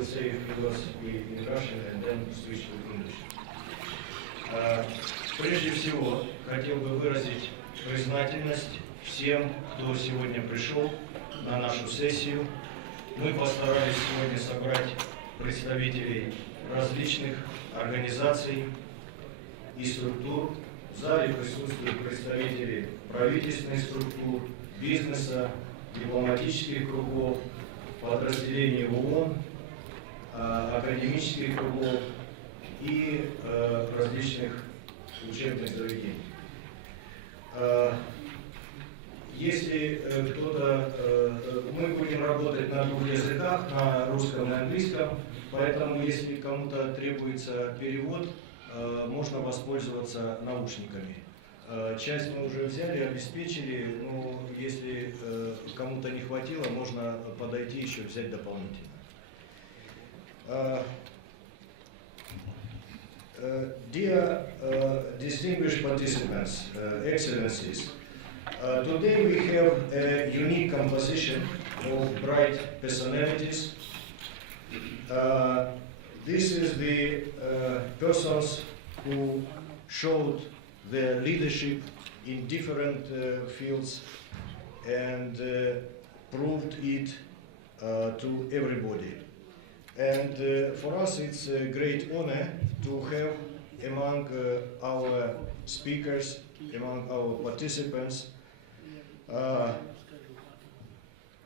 will say a few words in Russian and then switch to English. Прежде всего, хотел бы выразить признательность всем, кто сегодня пришел на нашу сессию. Мы постарались сегодня собрать представителей различных организаций и структур. В зале присутствуют представители правительственных структур, бизнеса, дипломатических кругов, подразделений ООН, академических кругов и различных учебных заведений. Если кто-то, мы будем работать на двух языках, на русском и английском, поэтому если кому-то требуется перевод, можно воспользоваться наушниками. Часть мы уже взяли, обеспечили, но если кому-то не хватило, можно подойти еще взять дополнительно. Dear distinguished participants, excellencies, today we have a unique composition of bright personalities. This is the persons who showed their leadership in different fields and proved it to everybody. And for us it's a great honor to have among our speakers, among our participants,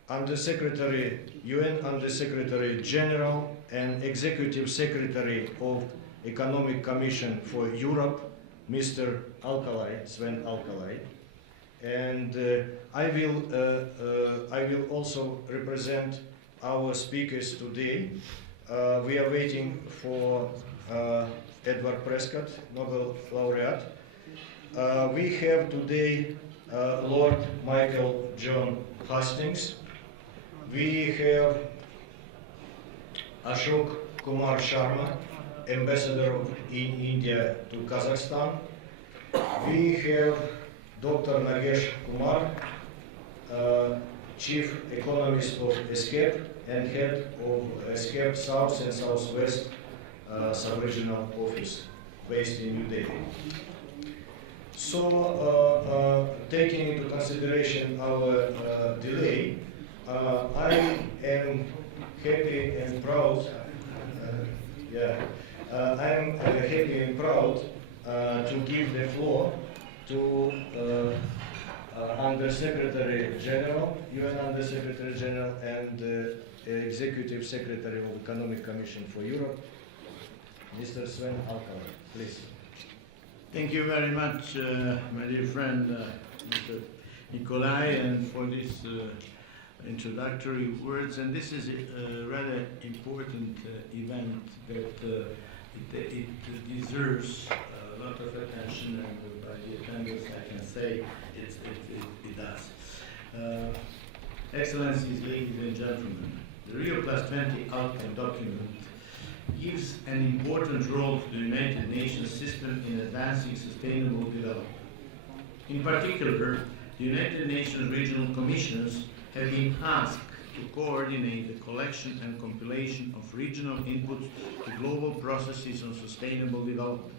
Undersecretary, UN Undersecretary General and Executive Secretary of Economic Commission for Europe, Mr. Alkalay, Sven Alkalay, and I will also represent our speakers today. We are waiting for Edward Prescott, Nobel laureate. We have today Lord Michael John Hastings. We have Ashok Kumar Sharma, Ambassador in India to Kazakhstan. We have Dr. Nagesh Kumar, Chief Economist of ЭСКАТО and Head of ЭСКАТО South and Southwest Sub-Regional Office based in New Delhi. So, taking into consideration our delay, I am happy and proud. I'm happy and proud to give the floor to Undersecretary General, UN Undersecretary General, and Executive Secretary of Economic Commission for Europe, Mr. Sven Alkalay. Please. Thank you very much, my dear friend, Mr. Nikolai, and for this introductory words. And this is a rather important event that it deserves a lot of attention, and by the attendance I can say it does. Excellencies, ladies and gentlemen, the Rio Plus 20 outcome document gives an important role to the United Nations system in advancing sustainable development. In particular, the United Nations regional commissions have been asked to coordinate the collection and compilation of regional inputs to global processes on sustainable development.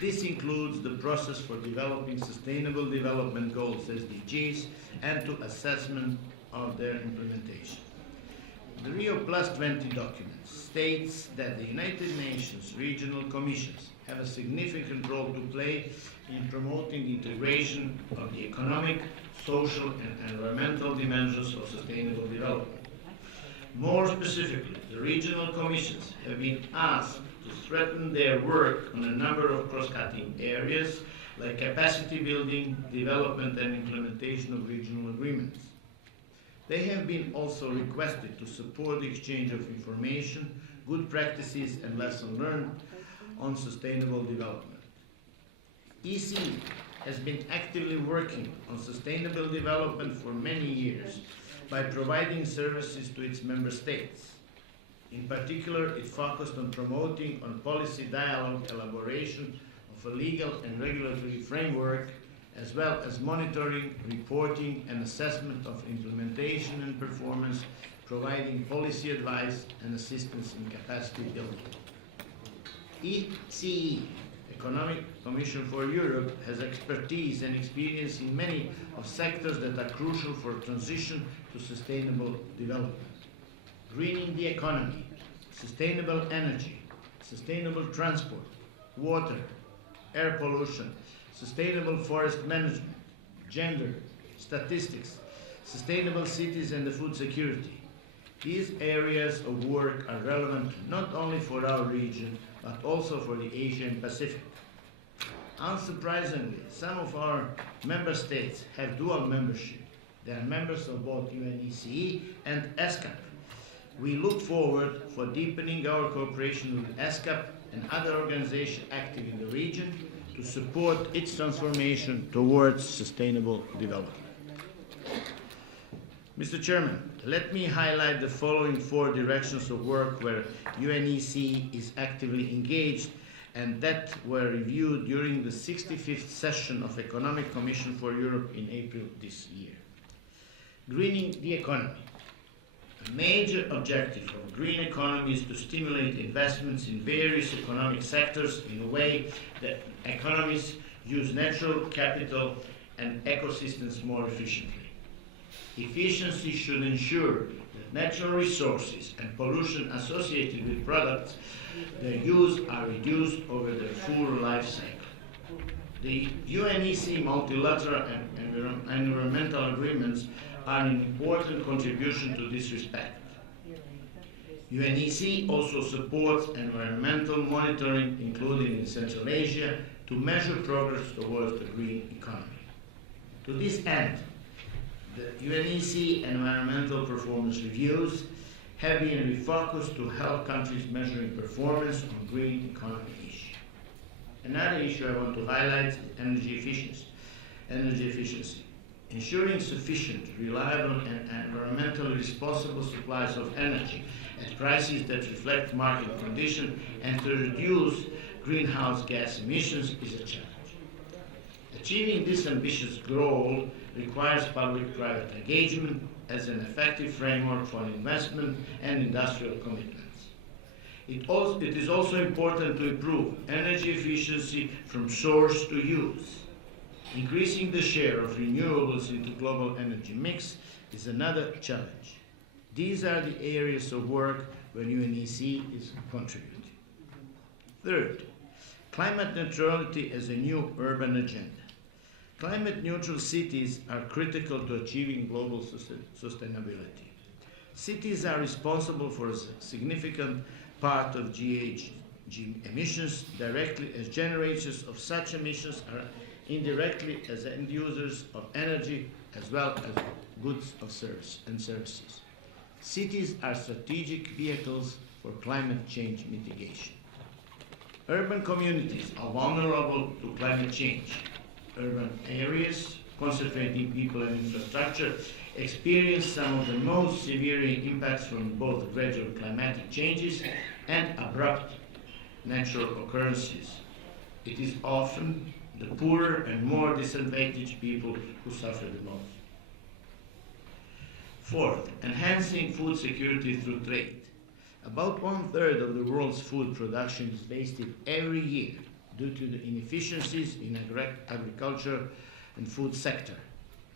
This includes the process for developing sustainable development goals, SDGs, and to assessment of their implementation. The Rio Plus 20 document states that the United Nations regional commissions have a significant role to play in promoting the integration of the economic, social, and environmental dimensions of sustainable development. More specifically, the regional commissions have been asked to strengthen their work on a number of cross-cutting areas like capacity building, development, and implementation of regional agreements. They have been also requested to support the exchange of information, good practices, and lessons learned on sustainable development. EC has been actively working on sustainable development for many years by providing services to its member states. In particular, it focused on promoting on policy dialogue elaboration of a legal and regulatory framework, as well as monitoring, reporting, and assessment of implementation and performance providing policy advice and assistance in capacity building. ECE, Economic Commission for Europe, has expertise and experience in many of sectors that are crucial for transition to sustainable development. Greening the economy, sustainable energy, sustainable transport, water, air pollution, sustainable forest management, gender, statistics, sustainable cities and the food security. These areas of work are relevant not only for our region, but also for the Asian Pacific. Unsurprisingly, some of our member states have dual membership. They are members of both UNECE and ЭSКАТО. We look forward for deepening our cooperation with ЭSКАТO and other organizations active in the region to support its transformation towards sustainable development. Mr. Chairman, let me highlight the following 4 directions of work where UNECE is actively engaged and that were reviewed during the 65th session of Economic Commission for Europe in April this year. Greening the economy. A major objective of a green economy is to stimulate investments in various economic sectors in a way that economies use natural capital and ecosystems more efficiently. Efficiency should ensure that natural resources and pollution associated with products, their use are reduced over their full life cycle. The UNECE multilateral and environmental agreements are an important contribution to this respect. UNECE also supports environmental monitoring, including in Central Asia, to measure progress towards the green economy. To this end, the UNECE environmental performance reviews have been refocused to help countries measuring performance on green economy issues. Another issue I want to highlight is energy efficiency. Ensuring sufficient, reliable, and environmentally responsible supplies of energy at prices that reflect market conditions and to reduce greenhouse gas emissions is a challenge. Achieving this ambitious goal requires public-private engagement as an effective framework for investment and industrial commitments. It is also important to improve energy efficiency from source to use. Increasing the share of renewables into global energy mix is another challenge. These are the areas of work where UNECE is contributing. Third, climate neutrality as a new urban agenda. Climate-neutral cities are critical to achieving global sustainability. Cities are responsible for a significant part of GHG emissions directly as generators of such emissions are indirectly as end users of energy as well as goods of service and services. Cities are strategic vehicles for climate change mitigation. Urban communities are vulnerable to climate change. Urban areas, concentrating people and infrastructure, experience some of the most severe impacts from both gradual climatic changes and abrupt natural occurrences. It is often the poorer and more disadvantaged people who suffer the most. Fourth, enhancing food security through trade. About 1/3 of the world's food production is wasted every year due to the inefficiencies in agriculture and food sector.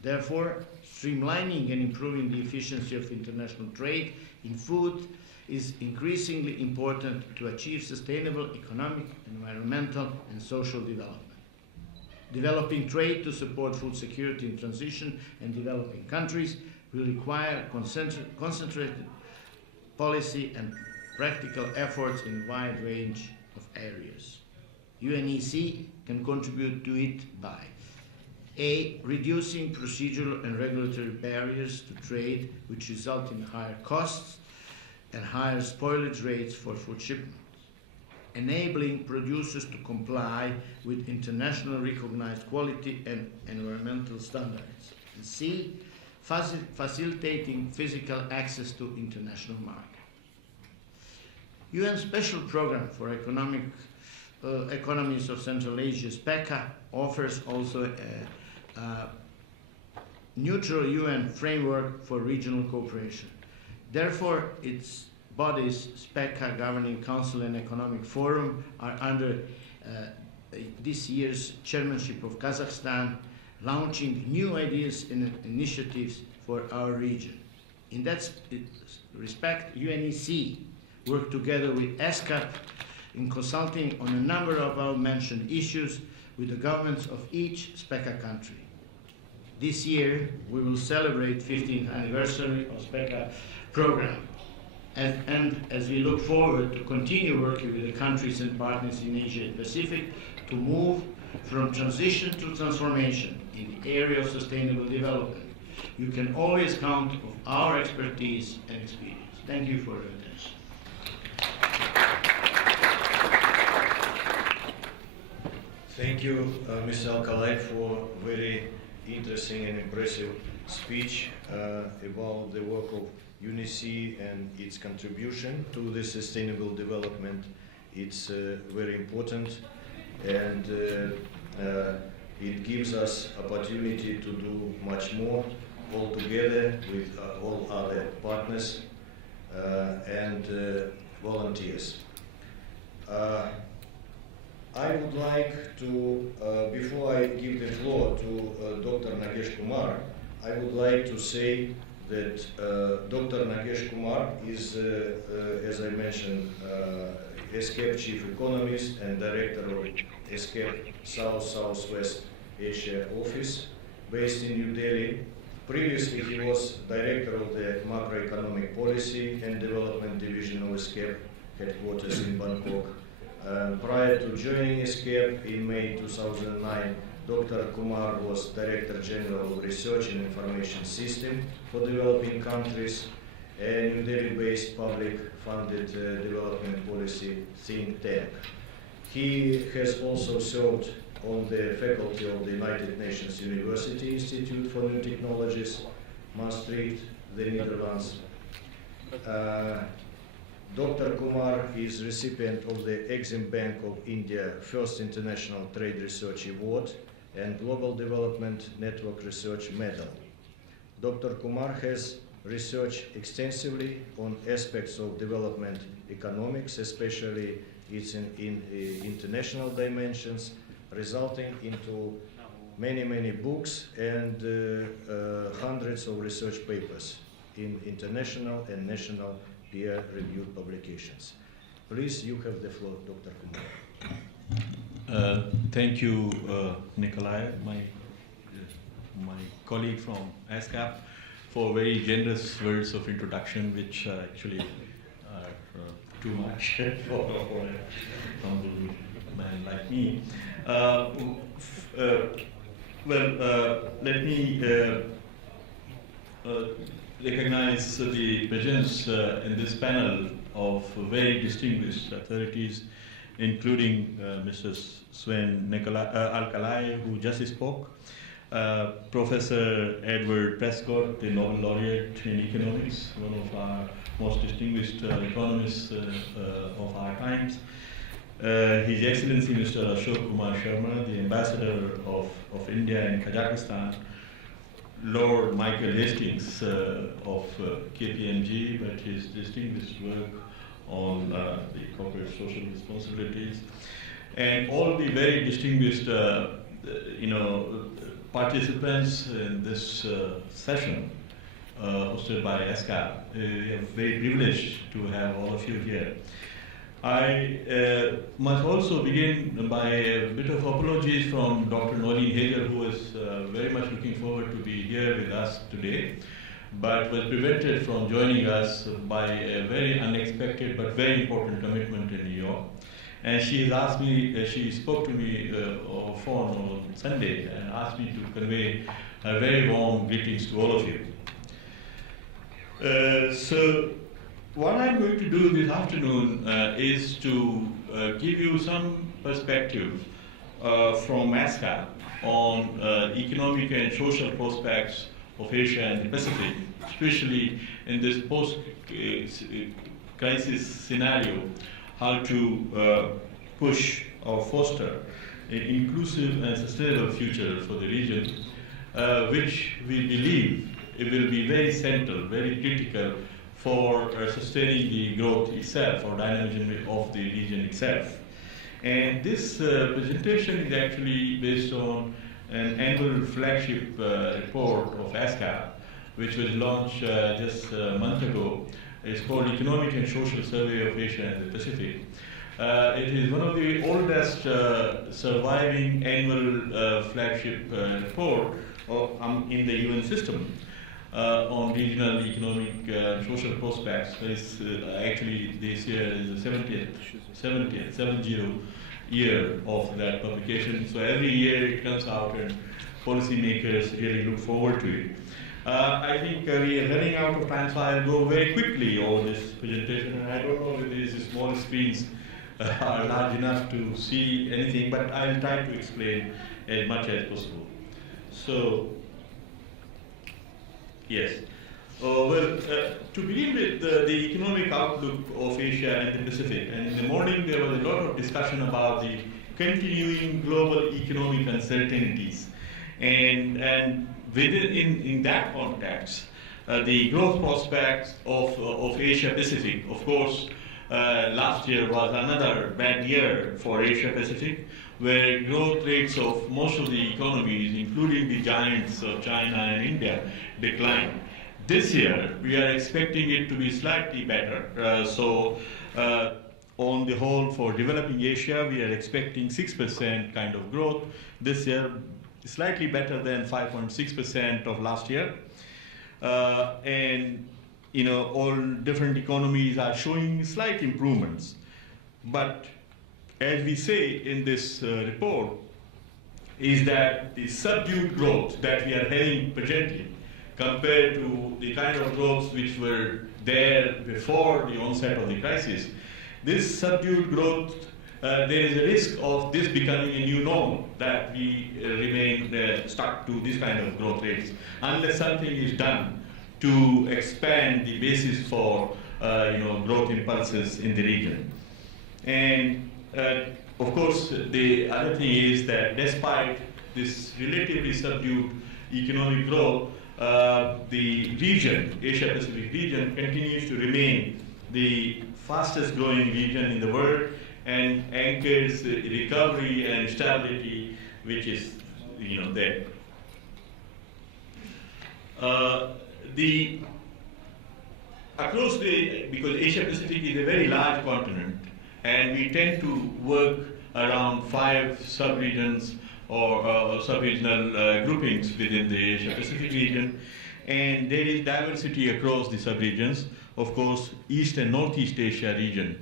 Therefore, streamlining and improving the efficiency of international trade in food is increasingly important to achieve sustainable economic, environmental, and social development. Developing trade to support food security in transition and developing countries will require concentrated policy and practical efforts in a wide range of areas. UNECE can contribute to it by A. Reducing procedural and regulatory barriers to trade which result in higher costs and higher spoilage rates for food shipments. Enabling producers to comply with internationally recognized quality and environmental standards. And C. Facilitating physical access to international markets. UN Special Program for Economies of Central Asia, SPECA, offers also a neutral UN framework for regional cooperation. Therefore, its bodies, SPECA, Governing Council and Economic Forum, are under this year's chairmanship of Kazakhstan, launching new ideas and initiatives for our region. In that respect, UNEC worked together with ЭСКАТО in consulting on a number of our mentioned issues with the governments of each SPECA country. This year, we will celebrate 15th anniversary of SPECA program. And as we look forward to continue working with the countries and partners in Asia and Pacific to move from transition to transformation in the area of sustainable development, you can always count on our expertise and experience. Thank you for your attention. Thank you, Mr. Alkalay, for very interesting and impressive speech about the work of UNEC and its contribution to the sustainable development. It's very important, and it gives us opportunity to do much more all together with all other partners and volunteers. I would like to, before I give the floor to Dr. Nagesh Kumar, I would like to say that Dr. Nagesh Kumar is, as I mentioned, ESCAP Chief Economist and Director of ESCAP South-Southwest Asia Office based in New Delhi. Previously, he was Director of the Macroeconomic Policy and Development Division of ESCAP, headquarters in Bangkok. Prior to joining ESCAP in May 2009, Dr. Kumar was Director General of Research and Information System for Developing Countries, a New Delhi-based public-funded development policy think tank. He has also served on the faculty of the United Nations University Institute for New Technologies, Maastricht, the Netherlands. Dr. Kumar is recipient of the Exim Bank of India First International Trade Research Award and Global Development Network Research Medal. Dr. Kumar has researched extensively on aspects of development economics, especially its in international dimensions, resulting into many books and hundreds of research papers in international and national peer-reviewed publications. Please, you have the floor, Dr. Kumar. Thank you, Nikolai, my colleague from ESCAP, for very generous words of introduction, which actually are too much for a humble man like me. Let me recognize the presence in this panel of very distinguished authorities, including Mr. Sven Alkalay, who just spoke, Professor Edward Prescott, the Nobel laureate in economics, one of our most distinguished economists of our times, His Excellency Mr. Ashok Kumar Sharma, the Ambassador of India in Kazakhstan, Lord Michael Hastings of KPMG, but his distinguished work on the corporate social responsibilities, and all the very distinguished participants in this session hosted by ESCAP. We are very privileged to have all of you here. I must also begin by a bit of apologies from Dr. Noreen Hager, who was very much looking forward to be here with us today, but was prevented from joining us by a very unexpected but very important commitment in New York. And she has asked me, she spoke to me on phone on Sunday and asked me to convey a very warm greetings to all of you. So what I'm going to do this afternoon is to give you some perspective from ESCAP on economic and social prospects of Asia and the Pacific, especially in this post-crisis scenario, how to push or foster an inclusive and sustainable future for the region, which we believe it will be very central, very critical for sustaining the growth itself or dynamism of the region itself. And this presentation is actually based on an annual flagship report of ASCA, which was launched just a month ago. It's called Economic and Social Survey of Asia and the Pacific. It is one of the oldest surviving annual flagship report in the UN system on regional economic and social prospects. It's, actually, this year is the 70th year of that publication. So every year it comes out and policymakers really look forward to it. I think we are running out of time, so I'll go very quickly over this presentation. And I don't know if these small screens are large enough to see anything, but I'll try to explain as much as possible. So, yes. To begin with, the economic outlook of Asia and the Pacific, and in the morning there was a lot of discussion about the continuing global economic uncertainties. And within in that context, the growth prospects of Asia Pacific, of course, last year was another bad year for Asia Pacific, where growth rates of most of the economies, including the giants of China and India, declined. This year, we are expecting it to be slightly better. On the whole, for developing Asia, we are expecting 6% kind of growth this year, slightly better than 5.6% of last year. And all different economies are showing slight improvements. But as we say in this report, is that the subdued growth that we are having presently compared to the kind of growths which were there before the onset of the crisis, this subdued growth, there is a risk of this becoming a new normal, that we remain stuck to this kind of growth rates, unless something is done to expand the basis for growth impulses in the region. And of course, the other thing is that despite this relatively subdued economic growth, the region, Asia-Pacific region, continues to remain the fastest growing region in the world and anchors recovery and stability, which is there. Because Asia-Pacific is a very large continent, and we tend to work around 5 sub-regions or sub-regional groupings within the Asia-Pacific region, and there is diversity across the sub-regions. Of course, East and Northeast Asia region,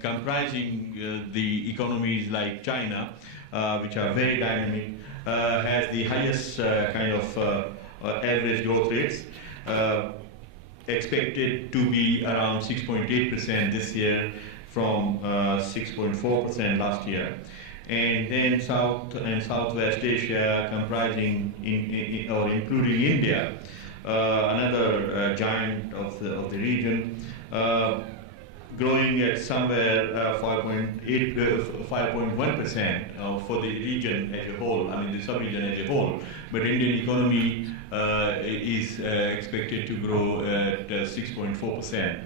comprising the economies like China, which are very dynamic, has the highest kind of average growth rates, expected to be around 6.8% this year from 6.4% last year. And then South and Southwest Asia, comprising or including India, another giant of the region, growing at somewhere 5.1% for the region as a whole. I mean the sub-region as a whole. But Indian economy is expected to grow at 6.4%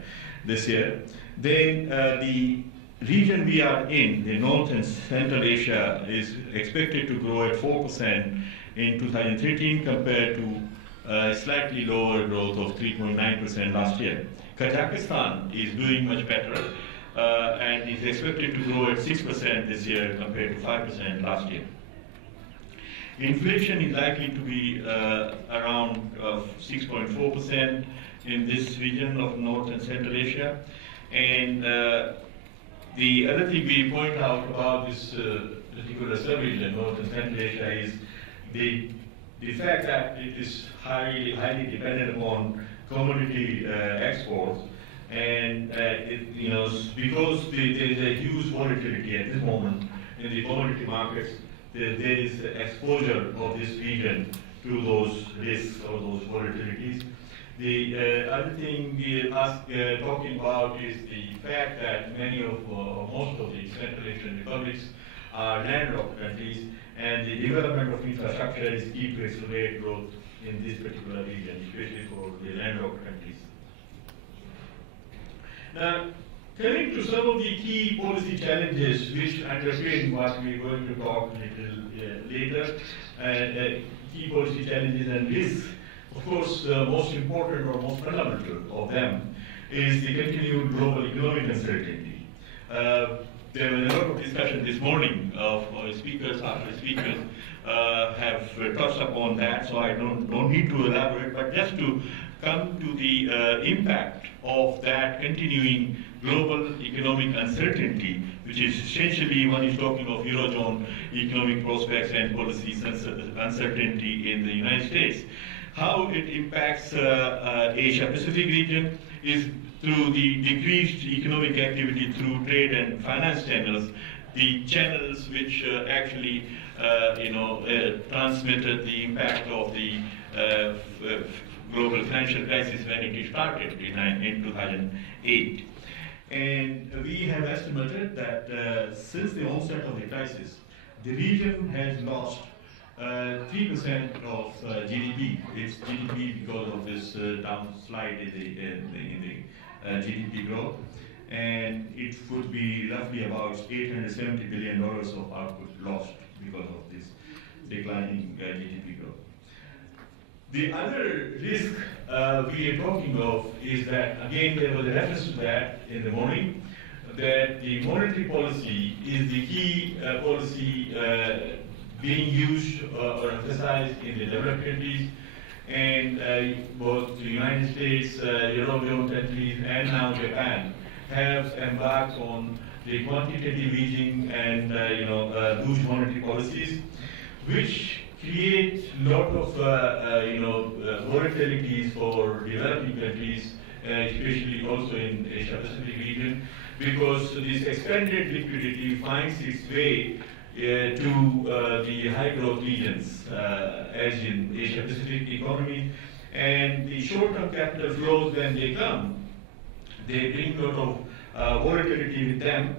this year. Then the region we are in, the North and Central Asia, is expected to grow at 4% in 2013 compared to slightly lower growth of 3.9% last year. Kazakhstan is doing much better and is expected to grow at 6% this year compared to 5% last year. Inflation is likely to be around 6.4% in this region of North and Central Asia. And the other thing we point out about this particular sub-region, North and Central Asia, is the fact that it is highly dependent upon commodity exports, and because there is a huge volatility at this moment in the commodity markets, there is exposure of this region to those risks or those volatilities. The other thing we are talking about is the fact that most of the Central Asian republics are landlocked countries, and the development of infrastructure is key to accelerate growth in this particular region, especially for the landlocked countries. Now, coming to some of the key policy challenges which underpin what we're going to talk a little later, key policy challenges and risks, of course, the most important or most fundamental of them is the continued global economic uncertainty. There was a lot of discussion this morning of speakers after speakers have touched upon that, so I don't need to elaborate, but just to come to the impact of that continuing global economic uncertainty, which is essentially one is talking of Eurozone economic prospects and policies uncertainty in the United States. How it impacts Asia-Pacific region is through the decreased economic activity through trade and finance channels, the channels which actually transmitted the impact of the global financial crisis when it started in 2008. And we have estimated that since the onset of the crisis, the region has lost 3% of GDP. Its GDP because of this downslide in the GDP growth, and it would be roughly about $870 billion of output lost because of this declining GDP growth. The other risk we are talking of is that, again, there was a reference to that in the morning, that the monetary policy is the key policy being used or emphasized in the developed countries, and both the United States, Eurozone countries, and now Japan have embarked on the quantitative easing and loose monetary policies, which create a lot of volatilities for developing countries, especially also in Asia-Pacific region, because this expanded liquidity finds its way to the high-growth regions, as in Asia-Pacific economy, and the short-term capital flows, when they come, they bring a lot of volatility with them,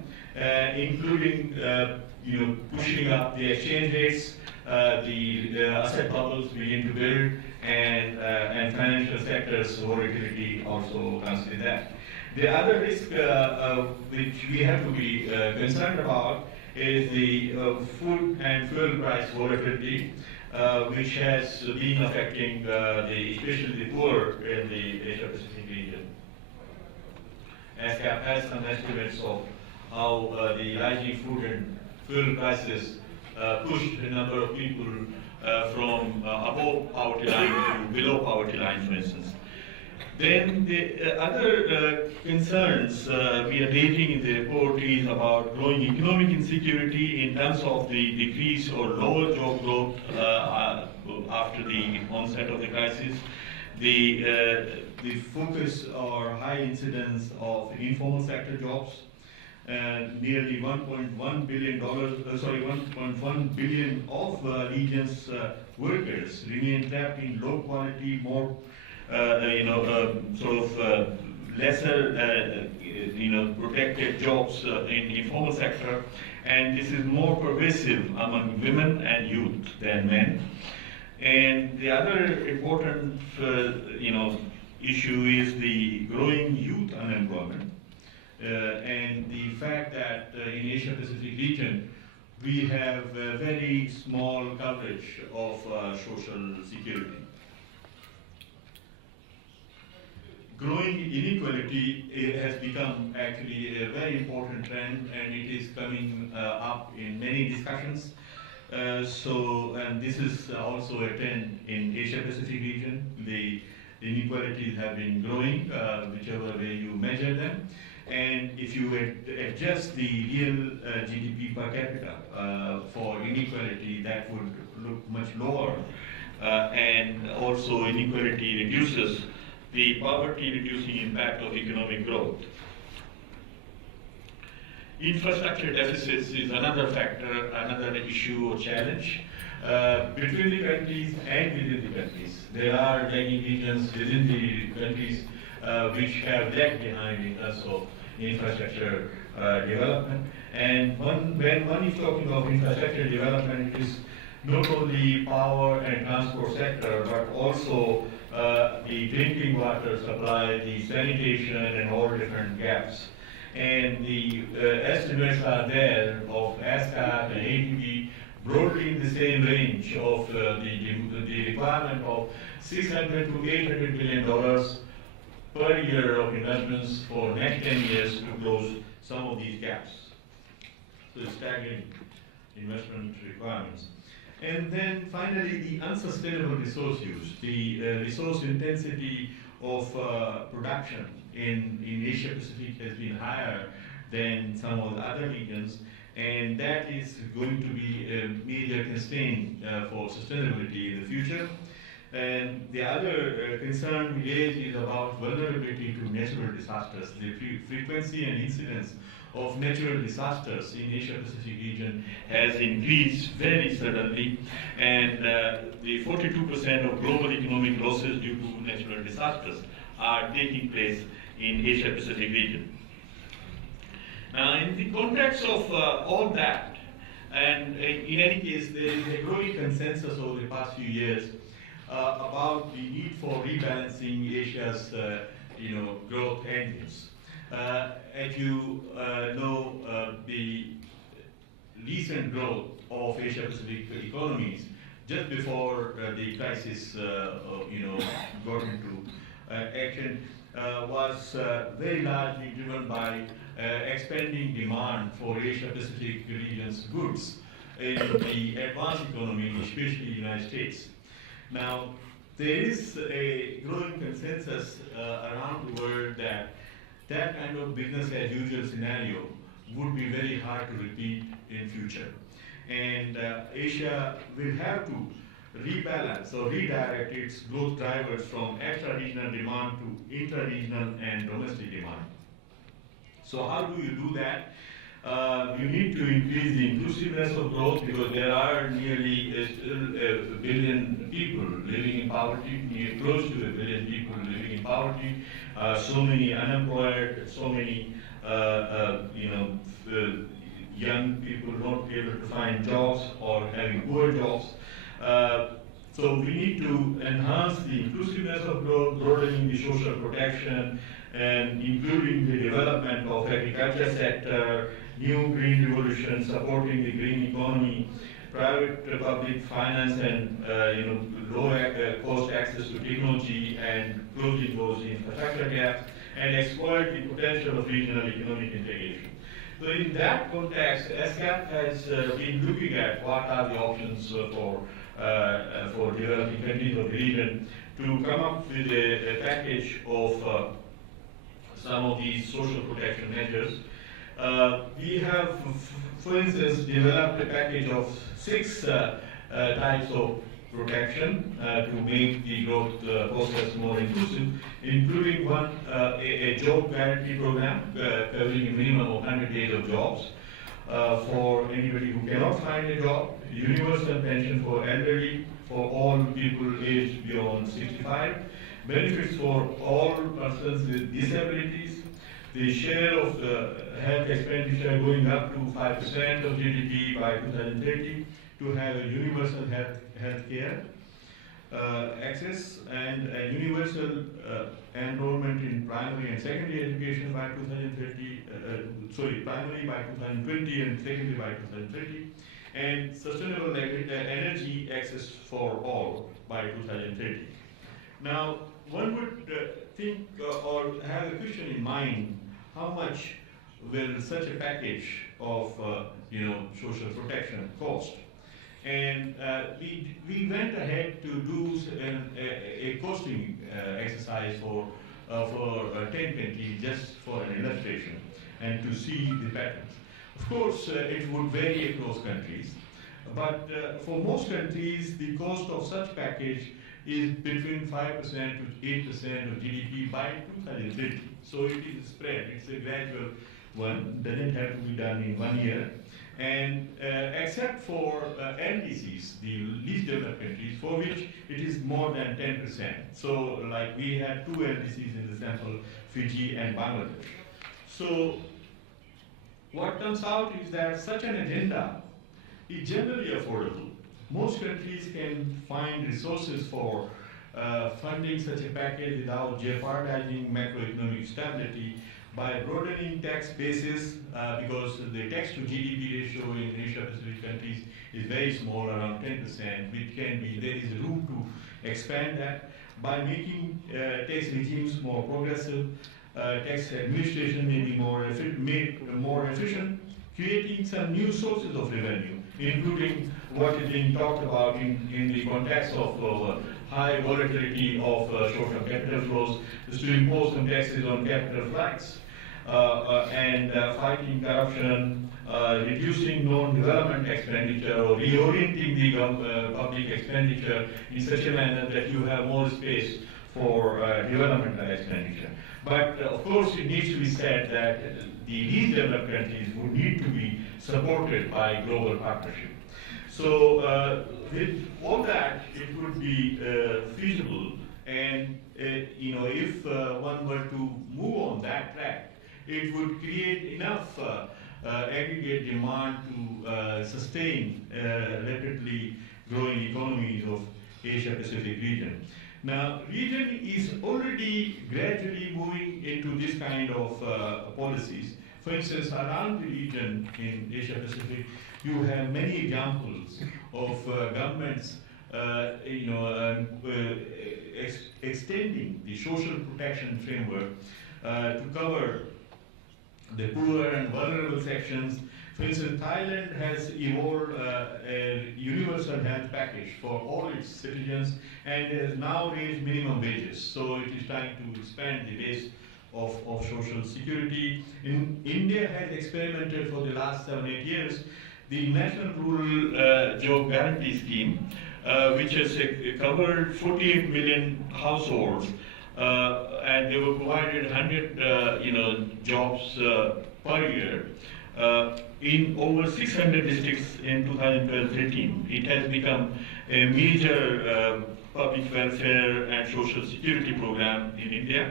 including pushing up the exchange rates, the asset bubbles begin to build, and financial sectors volatility also comes with that. The other risk which we have to be concerned about is the food and fuel price volatility, which has been affecting especially the poor in the Asia-Pacific region. ESCAP has some estimates of how the rising food and fuel prices pushed the number of people from above poverty line to below poverty line, for instance. Then the other concerns we are raising in the report is about growing economic insecurity in terms of the decrease or lower job growth after the onset of the crisis, the focus or high incidence of informal sector jobs, nearly $1.1 billion of region's workers remain trapped in low quality, more lesser protected jobs in the informal sector, and this is more pervasive among women and youth than men. And the other important issue is the growing youth unemployment, and the fact that in Asia-Pacific region we have very small coverage of social security. Growing inequality has become actually a very important trend, and it is coming up in many discussions. And this is also a trend in Asia-Pacific region. The inequalities have been growing, whichever way you measure them. And if you adjust the real GDP per capita for inequality, that would look much lower. And also inequality reduces the poverty-reducing impact of economic growth. Infrastructure deficits is another factor, another issue or challenge between the countries and within the countries. There are lagging regions within the countries which have lagged behind in terms of infrastructure development. And when one is talking of infrastructure development, it is not only power and transport sector, but also the drinking water supply, the sanitation, and all different gaps. And the estimates are there of ASCAT and ADB broadly in the same range of the requirement of $600 to $800 billion per year of investments for next 10 years to close some of these gaps. So it's staggering investment requirements. And then finally, the unsustainable resource use, the resource intensity of production in Asia Pacific has been higher than some of the other regions, and that is going to be a major constraint for sustainability in the future. And the other concern we raise is about vulnerability to natural disasters. The frequency and incidence of natural disasters in Asia Pacific region has increased very suddenly, and the 42% of global economic losses due to natural disasters are taking place in Asia Pacific region. Now, in the context of all that, and in any case, there is a growing consensus over the past few years about the need for rebalancing Asia's growth engines. As you know, the recent growth of Asia Pacific economies just before the crisis got into action was very largely driven by expanding demand for Asia Pacific region's goods in the advanced economy, especially the United States. Now, there is a growing consensus around the world that that kind of business as usual scenario would be very hard to repeat in future. And Asia will have to rebalance or redirect its growth drivers from extra-regional demand to intra-regional and domestic demand. So how do you do that? You need to increase the inclusiveness of growth because there are nearly a billion people living in poverty, close to a billion people living in poverty, so many unemployed, so many young people not able to find jobs or having poor jobs. So we need to enhance the inclusiveness of growth, broadening the social protection, and including the development of agriculture sector, new green revolution, supporting the green economy, private-public finance, and low cost access to technology, and closing those infrastructure gaps, and exploit the potential of regional economic integration. So in that context, ESCAT has been looking at what are the options for developing countries of the region to come up with a package of some of these social protection measures. We have, for instance, developed a package of 6 types of protection to make the growth process more inclusive, including one, a job guarantee program covering a minimum of 100 days of jobs for anybody who cannot find a job, universal pension for elderly, for all people aged beyond 65, benefits for all persons with disabilities, the share of the health expenditure going up to 5% of GDP by 2030 to have a universal health care access, and a universal enrollment in primary and secondary education by 2030, primary by 2020 and secondary by 2030, and sustainable energy access for all by 2030. Now, one would think or have a question in mind, how much will such a package of social protection cost? And we went ahead to do a costing exercise for 10 countries just for an illustration and to see the patterns. Of course, it would vary across countries, but for most countries, the cost of such package is between 5% to 8% of GDP by 2030. So it is spread, it's a gradual one, doesn't have to be done in 1 year. And except for LDCs, the least developed countries, for which it is more than 10%. So like we had 2 LDCs in the sample, Fiji and Bangladesh. So what comes out is that such an agenda is generally affordable. Most countries can find resources for funding such a package without jeopardizing macroeconomic stability by broadening tax bases, because the tax to GDP ratio in Asia Pacific countries is very small, around 10%, which can be, there is room to expand that by making tax regimes more progressive, tax administration may be made more efficient, creating some new sources of revenue, including what is being talked about in the context of high volatility of social capital flows, is to impose some taxes on capital flights, and fighting corruption, reducing non-development expenditure, or reorienting the public expenditure in such a manner that you have more space for developmental expenditure. But of course it needs to be said that these developed countries would need to be supported by global partnership. So with all that, it would be feasible, and if one were to move on that track, it would create enough aggregate demand to sustain rapidly growing economies of Asia-Pacific region. Now, region is already gradually moving into this kind of policies. For instance, around the region in Asia-Pacific, you have many examples of governments extending the social protection framework to cover the poor and vulnerable sections. For instance, Thailand has evolved a universal health package for all its citizens and has now raised minimum wages. So it is trying to expand the base of social security. India has experimented for the last 7-8 years the National Rural Job Guarantee Scheme, which has covered 48 million households, and they were provided 100 jobs per year. In over 600 districts in 2012-13, it has become a major public welfare and social security program in India.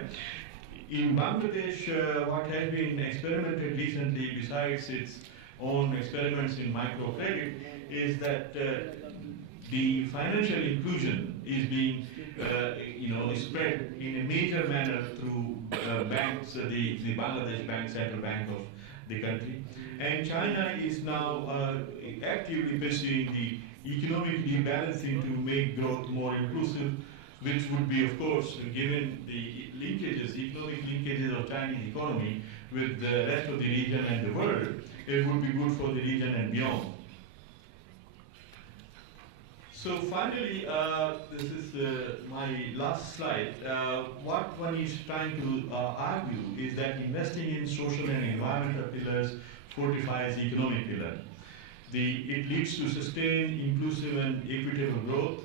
In Bangladesh, what has been experimented recently, besides its own experiments in microcredit, is that the financial inclusion is being spread in a major manner through banks, the Bangladesh Bank, central bank of the country. And China is now actively pursuing the economic rebalancing to make growth more inclusive, which would be, of course, given the linkages, economic linkages of Chinese economy with the rest of the region and the world, it would be good for the region and beyond. So finally, this is my last slide. What one is trying to argue is that investing in social and environmental pillars fortifies the economic pillar. It leads to sustained, inclusive and equitable growth.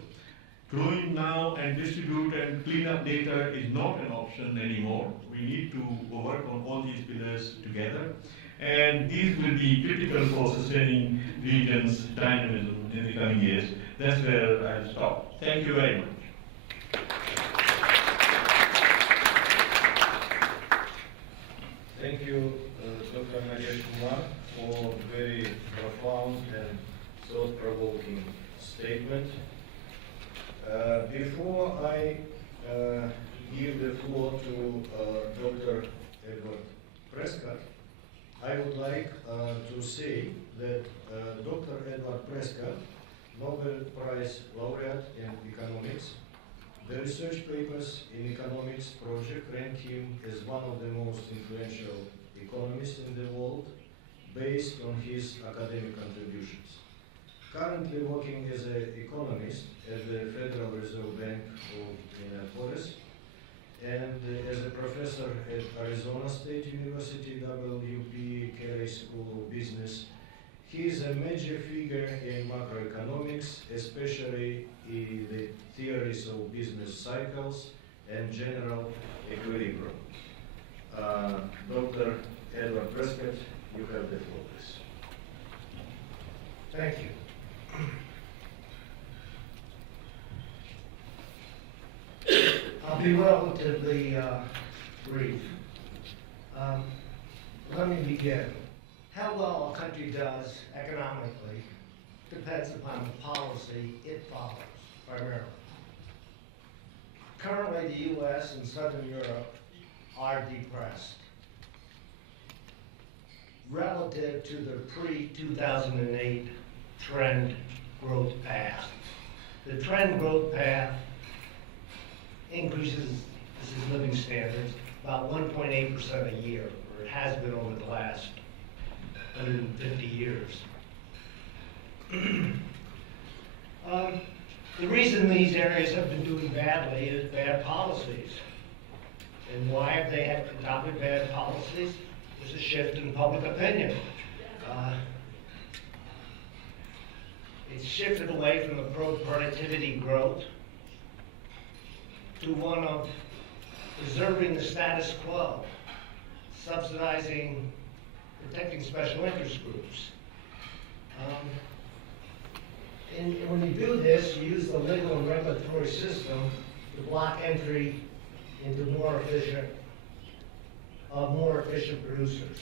Growing now and distribute and clean up data is not an option anymore. We need to work on all these pillars together. And these will be critical for sustaining regions' dynamism in the coming years. That's where I'll stop. Thank you very much. Thank you, Dr. Naresh Kumar, for very profound and thought-provoking statement. Before I give the floor to Dr. Edward Prescott, I would like to say that Dr. Edward Prescott, Nobel Prize laureate in economics, the research papers in economics project rank him as one of the most influential economists in the world based on his academic contributions. Currently working as an economist at the Federal Reserve Bank of Minneapolis and as a professor at Arizona State University WP Carey School of Business. He is a major figure in macroeconomics, especially in the theories of business cycles and general equilibrium. Dr. Edward Prescott, you have the floor, please. Thank you. I'll be relatively brief. Let me begin. How well a country does economically depends upon the policy it follows, primarily. Currently, the U.S. and Southern Europe are depressed relative to the pre-2008 trend growth path. The trend growth path increases living standards about 1.8% a year, or it has been over the last 150 years. The reason these areas have been doing badly is bad policies. And why have they adopted bad policies? There's a shift in public opinion. It's shifted away from the pro-productivity growth to one of preserving the status quo, subsidizing, protecting special interest groups. And when you do this, you use the legal and regulatory system to block entry into more efficient producers.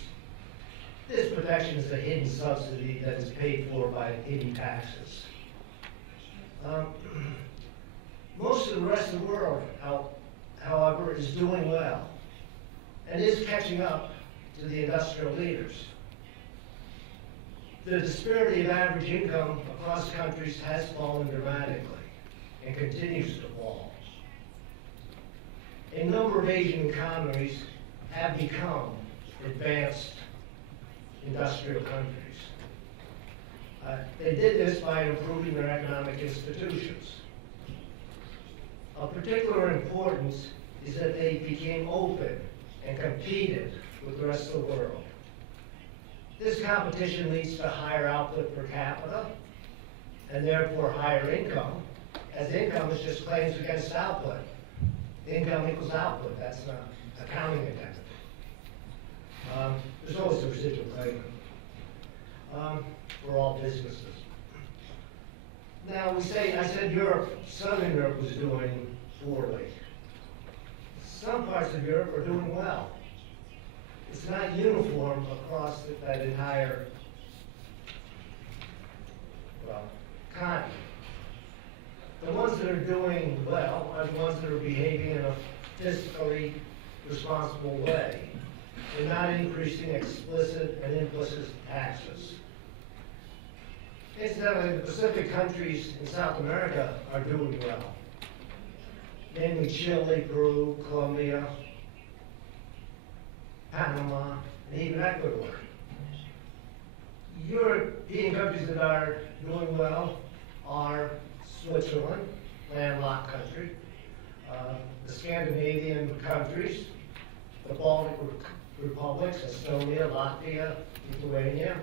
This protection is a hidden subsidy that is paid for by hidden taxes. Most of the rest of the world, however, is doing well and is catching up to the industrial leaders. The disparity of average income across countries has fallen dramatically and continues to fall. A number of Asian economies have become advanced industrial countries. They did this by improving their economic institutions. Of particular importance is that they became open and competed with the rest of the world. This competition leads to higher output per capita and therefore higher income, as income is just claims against output. Income equals output, that's not accounting identity. There's always a residual claim for all businesses. Now I said Europe, Southern Europe was doing poorly. Some parts of Europe are doing well. It's not uniform across that entire continent. The ones that are doing well are the ones that are behaving in a fiscally responsible way and not increasing explicit and implicit taxes. Incidentally, the Pacific countries in South America are doing well, namely Chile, Peru, Colombia, Panama, and even Ecuador. European countries that are doing well are Switzerland, landlocked country, the Scandinavian countries, the Baltic republics, Estonia, Latvia, Lithuania.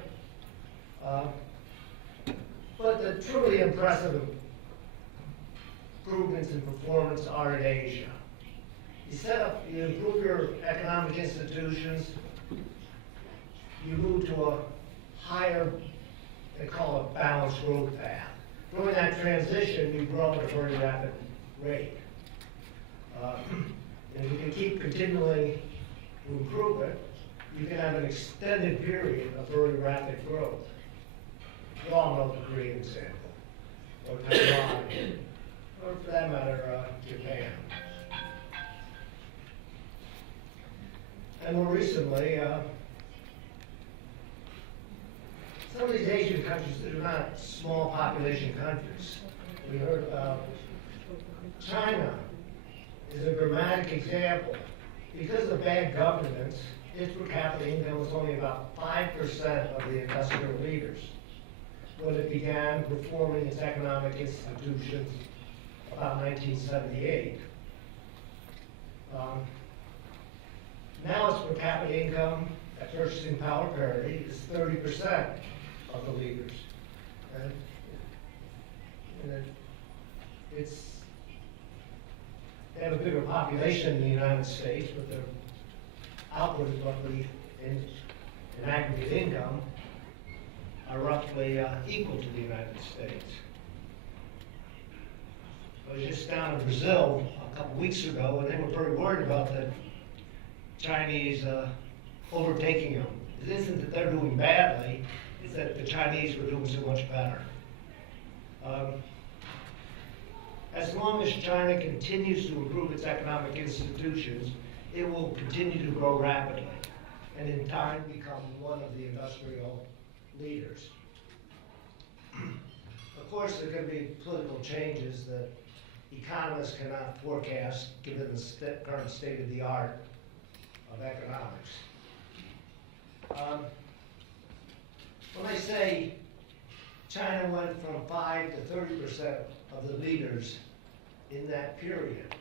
But the truly impressive improvements in performance are in Asia. You improve your economic institutions, you move to a higher, they call it balanced growth path. During that transition, you grow at a very rapid rate. And you can keep continuing to improve it. You can have an extended period of very rapid growth. You all know the Korean example, or Taiwan, or for that matter, Japan. And more recently, some of these Asian countries that are not small population countries. We heard about China is a dramatic example. Because of bad governance, its per capita income was only about 5% of the industrial leaders when it began reforming its economic institutions about 1978. Now its per capita income at purchasing power parity is 30% of the leaders. They have a bigger population in the United States, but their output is roughly, in aggregate income, are roughly equal to the United States. I was just down in Brazil a couple weeks ago, and they were very worried about the Chinese overtaking them. It isn't that they're doing badly, it's that the Chinese were doing so much better. As long as China continues to improve its economic institutions, it will continue to grow rapidly and in time become one of the industrial leaders. Of course, there could be political changes that economists cannot forecast given the current state of the art of economics. When I say China went from 5 to 30% of the leaders in that period,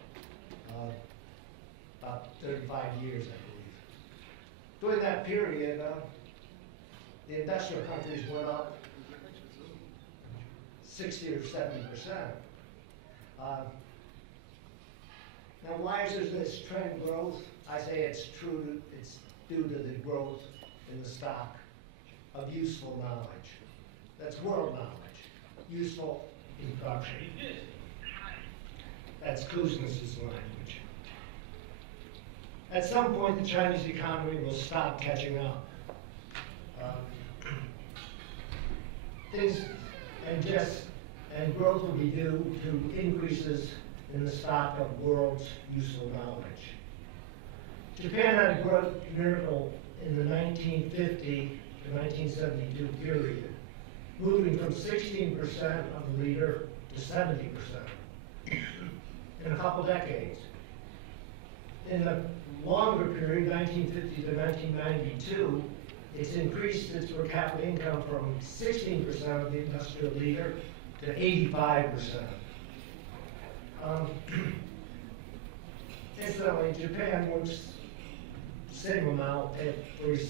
about 35 years, I believe. During that period, the industrial countries went up 60 or 70%. Now, why is there this trend growth? I say it's due to the growth in the stock of useful knowledge. That's world knowledge, useful in production. That's Kuznets's language. At some point, the Chinese economy will stop catching up. And growth will be due to increases in the stock of world's useful knowledge. Japan had a growth miracle in the 1950 to 1972 period, moving from 16% of the leader to 70% in a couple decades. In the longer period, 1950 to 1992, it's increased its per capita income from 16% of the industrial leader to 85%. Incidentally, Japan works the same amount at very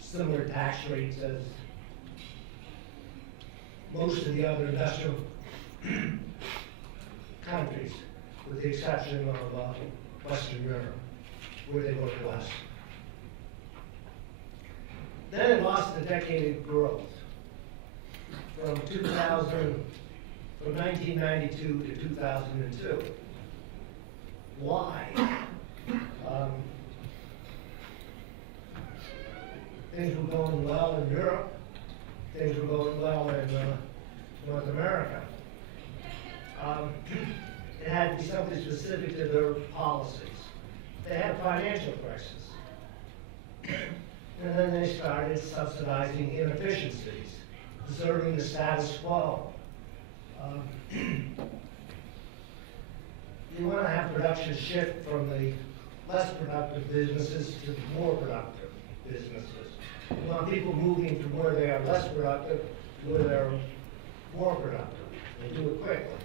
similar tax rates as most of the other industrial countries, with the exception of Western Europe, where they look less. Then it lost a decade of growth from 1992 to 2002. Why? Things were going well in Europe. Things were going well in North America. It had to be something specific to their policies. They had a financial crisis. And then they started subsidizing inefficiencies, preserving the status quo. You want to have production shift from the less productive businesses to the more productive businesses. You want people moving from where they are less productive to where they're more productive. They do it quickly.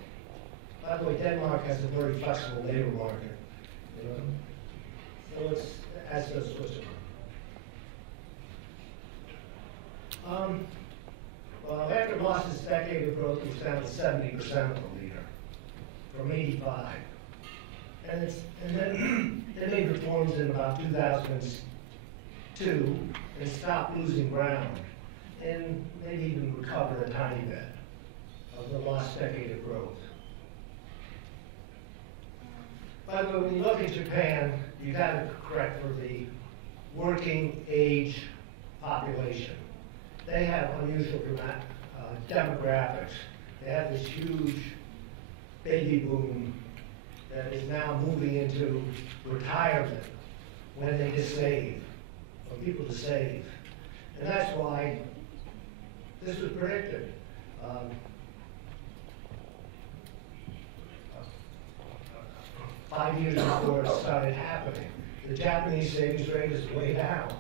By the way, Denmark has a very flexible labor market. You know? So it's, as does Switzerland. Well, after Moss's decade of growth, it was down to 70% of the leader, from 85. And then they made reforms in about 2002 and stopped losing ground, and maybe even recovered a tiny bit of the lost decade of growth. By the way, when you look at Japan, you got to correct for the working age population. They have unusual demographics. They have this huge baby boom that is now moving into retirement when they just save, for people to save. And that's why this was predicted. 5 years before it started happening. The Japanese savings rate is way down.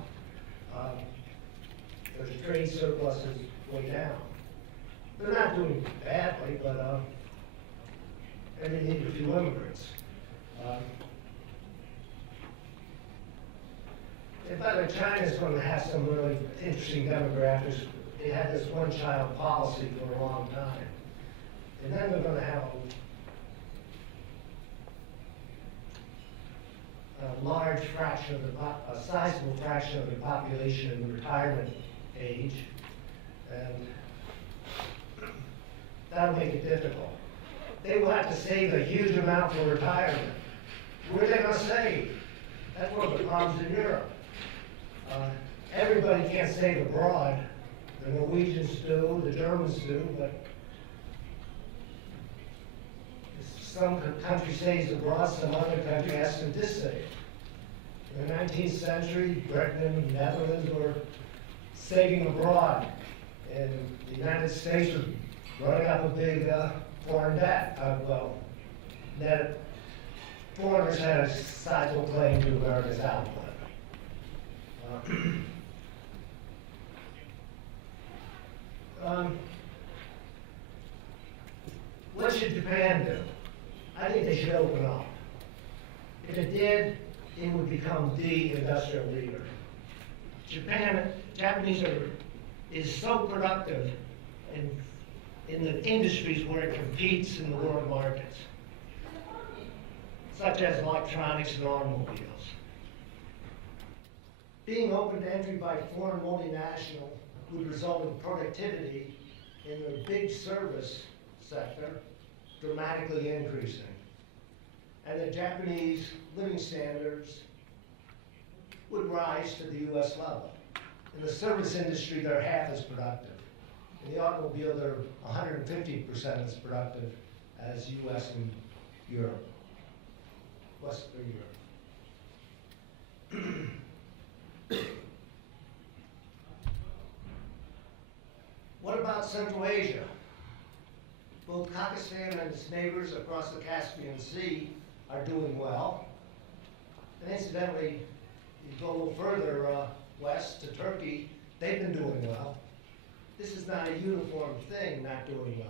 There's trade surpluses way down. They're not doing badly, but and they need a few immigrants. In fact, China's going to have some really interesting demographics. They had this one-child policy for a long time. And then they're going to have a large fraction of a sizable fraction of the population in the retirement age, and that'll make it difficult. They will have to save a huge amount for retirement. Where are they going to save? That's one of the problems in Europe. Everybody can't save abroad. The Norwegians do, the Germans do, but some country saves abroad, some other country has to dissave. In the 19th century, Britain and the Netherlands were saving abroad, and the United States was running up a big foreign debt. That foreigners had a sizable claim to America's output. What should Japan do? I think they should open up. If it did, it would become the industrial leader. Japanese is so productive in the industries where it competes in the world markets, such as electronics and automobiles. Being open to entry by foreign multinational would result in productivity in the big service sector dramatically increasing. And the Japanese living standards would rise to the US level. In the service industry, they're half as productive. In the automobile, they're 150% as productive as US and Europe, Western Europe. What about Central Asia? Both Pakistan and its neighbors across the Caspian Sea are doing well. And incidentally, you go a little further west to Turkey, they've been doing well. This is not a uniform thing, not doing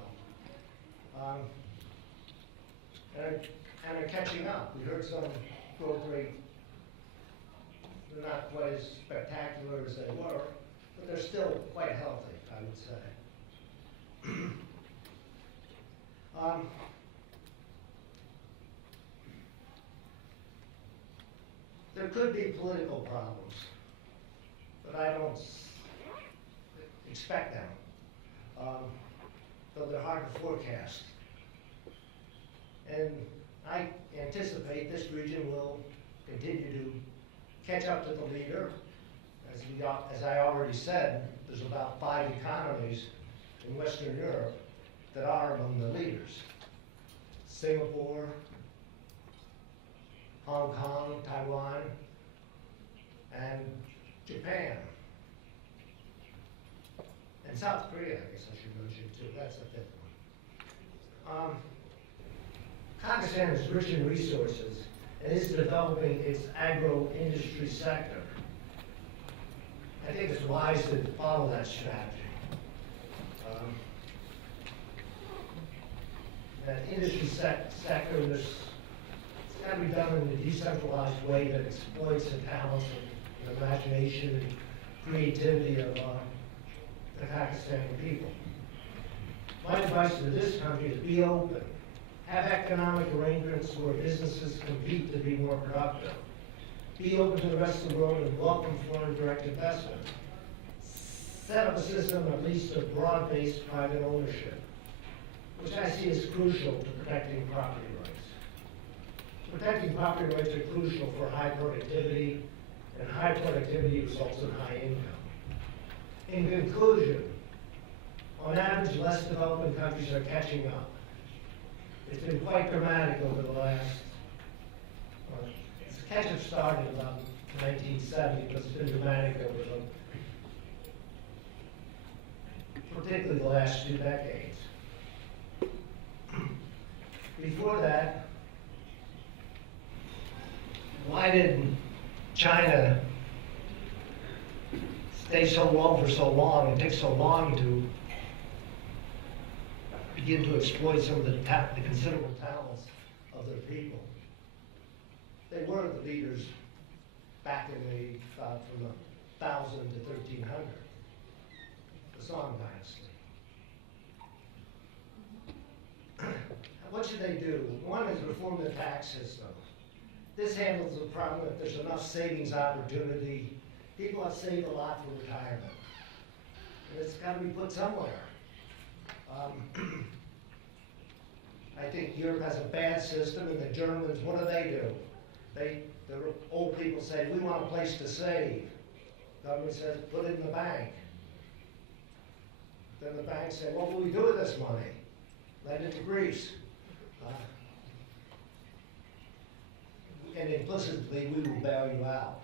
well. And are catching up. We heard some growth rate. They're not quite as spectacular as they were, but they're still quite healthy, I would say. There could be political problems, but I don't expect them, though they're hard to forecast. And I anticipate this region will continue to catch up to the leader. As I already said, there's about 5 economies in Western Europe that are among the leaders. Singapore, Hong Kong, Taiwan, and Japan. And South Korea, I guess I should mention too, that's the 5th one. Pakistan is rich in resources and is developing its agro-industry sector. I think it's wise to follow that strategy. That industry sector, it's got to be done in a decentralized way that exploits the talents and imagination and creativity of the Pakistani people. My advice to this country is be open. Have economic arrangements where businesses compete to be more productive. Be open to the rest of the world and welcome foreign direct investment. Set up a system at least of broad-based private ownership, which I see as crucial to protecting property rights. Protecting property rights are crucial for high productivity, and high productivity results in high income. In conclusion, on average, less developing countries are catching up. It's been quite dramatic over the last, the catch-up started about 1970, but it's been dramatic over particularly the last 2 decades. Before that, why did China stay so low for so long and take so long to begin to exploit some of the considerable talents of their people? They were the leaders back in the, from 1000 to 1300, the Song Dynasty. What should they do? One is reform the tax system. This handles the problem that there's enough savings opportunity. People have saved a lot for retirement. And it's got to be put somewhere. I think Europe has a bad system, and the Germans, what do? The old people say, we want a place to save. Government says, put it in the bank. Then the banks say, what will we do with this money? Lend it to Greece. and implicitly we will bail you out.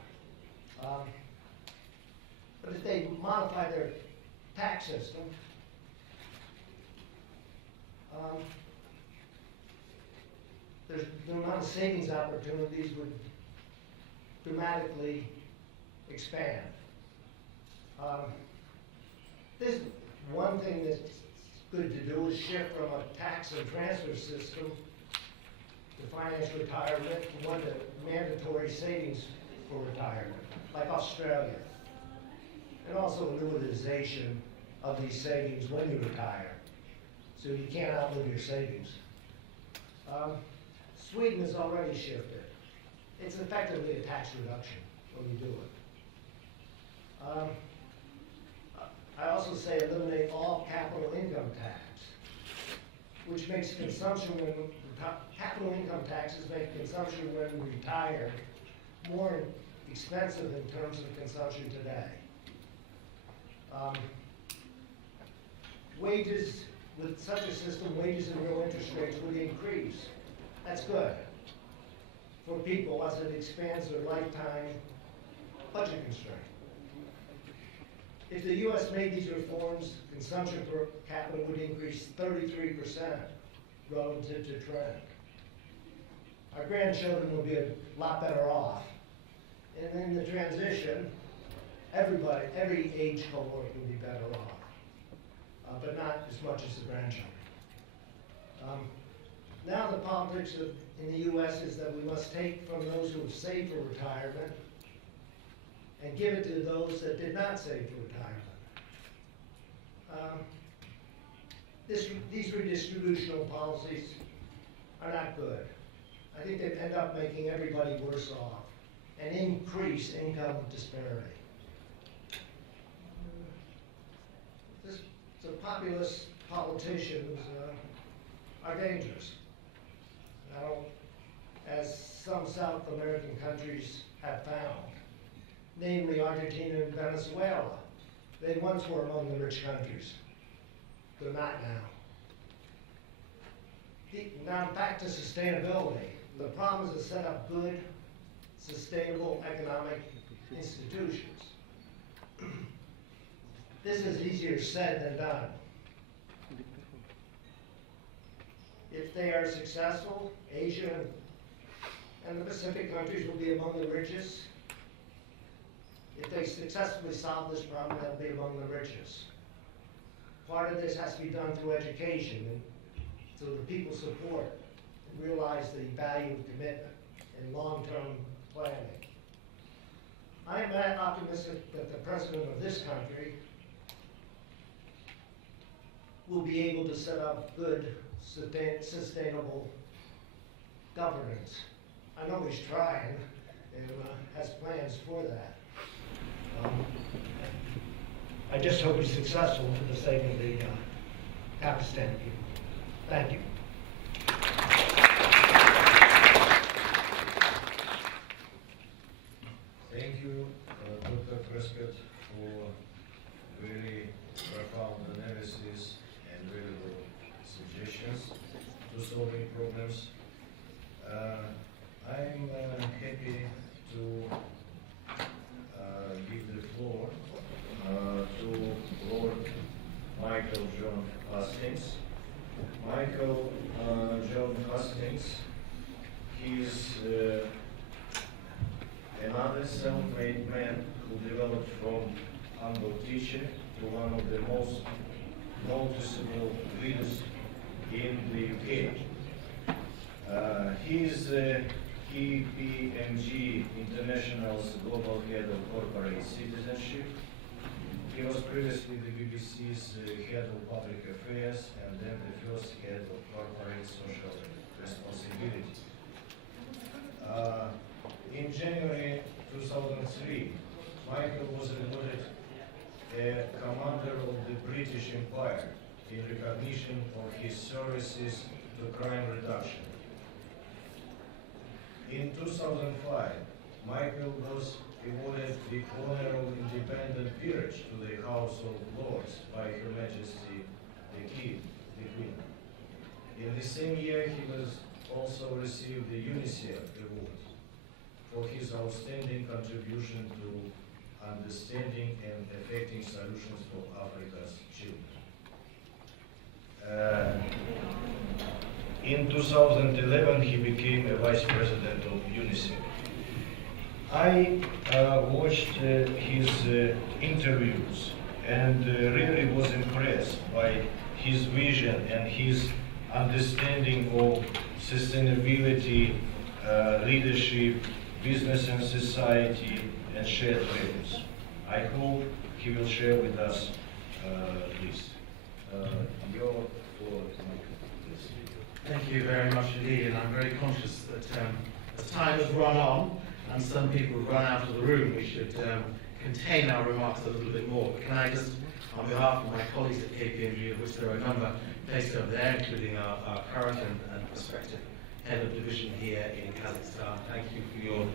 But if they modify their tax system, the amount of savings opportunities would dramatically expand. This one thing that's good to do is shift from a tax and transfer system to finance retirement to one to mandatory savings for retirement, like Australia. And also annuitization of these savings when you retire, so you can't outlive your savings. Sweden has already shifted. It's effectively a tax reduction when you do it. I also say eliminate all capital income tax, which makes consumption when capital income taxes make consumption when we retire more expensive in terms of consumption today. Wages, with such a system, wages and real interest rates would increase. That's good for people as it expands their lifetime budget constraint. If the U.S. made these reforms, consumption per capita would increase 33% relative to trend. Our grandchildren will be a lot better off. And in the transition, every age cohort will be better off, but not as much as the grandchildren. Now the politics in the U.S. is that we must take from those who have saved for retirement and give it to those that did not save for retirement. These redistributional policies are not good. I think they end up making everybody worse off and increase income disparity. The populist politicians are dangerous. As some South American countries have found, namely Argentina and Venezuela. They once were among the rich countries. They're not now. Now back to sustainability. The problem is to set up good, sustainable economic institutions. This is easier said than done. If they are successful, Asia and the Pacific countries will be among the richest. If they successfully solve this problem, they'll be among the richest. Part of this has to be done through education, and so the people support and realize the value of commitment and long-term planning. I am optimistic that the president of this country will be able to set up good, sustainable governance. I know he's trying and has plans for that. I just hope he's successful for the sake of the Pakistan people. Thank you. Thank you, Dr. Prescott, for very profound analysis and valuable suggestions to solving problems. I'm happy to give the floor to Lord Michael John Hastings. Michael John Hastings, he is another self-made man who developed from humble teacher to one of the most noticeable leaders in the UK. He is KPMG International's global head of corporate citizenship. He was previously the BBC's head of public affairs and then the first head of corporate social responsibility. In January 2003, Michael was awarded a Commander of the British Empire in recognition of his services to crime reduction. In 2005, Michael was awarded the honor of independent peerage to the House of Lords by Her Majesty the Queen. In the same year, he was also received the UNICEF Award. for his outstanding contribution to understanding and effecting solutions for Africa's children. In 2011, he became a vice president of UNICEF. I watched his interviews and really was impressed by his vision and his understanding of sustainability, leadership, business and society, and shared values. I hope he will share with us this. Your floor is please. Thank you very much indeed, and I'm very conscious that as time has run on and some people have run out of the room, we should contain our remarks a little bit more. But can I just, on behalf of my colleagues at KPMG, of which there are a number placed over there, including our current and prospective head of division here in Kazakhstan, thank you for your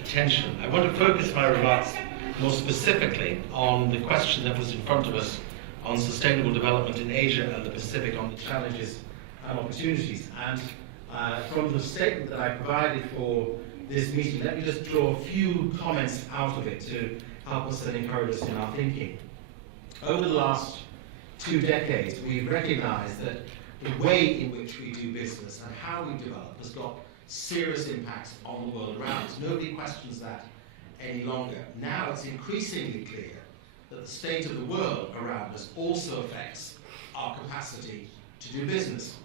attention. I want to focus my remarks more specifically on the question that was in front of us on sustainable development in Asia and the Pacific, on the challenges and opportunities. And from the statement that I provided for this meeting, let me just draw a few comments out of it to help us and encourage us in our thinking. Over the last 2 decades, we've recognized that the way in which we do business and how we develop has got serious impacts on the world around us. Nobody questions that any longer. Now it's increasingly clear that the state of the world around us also affects our capacity to do business.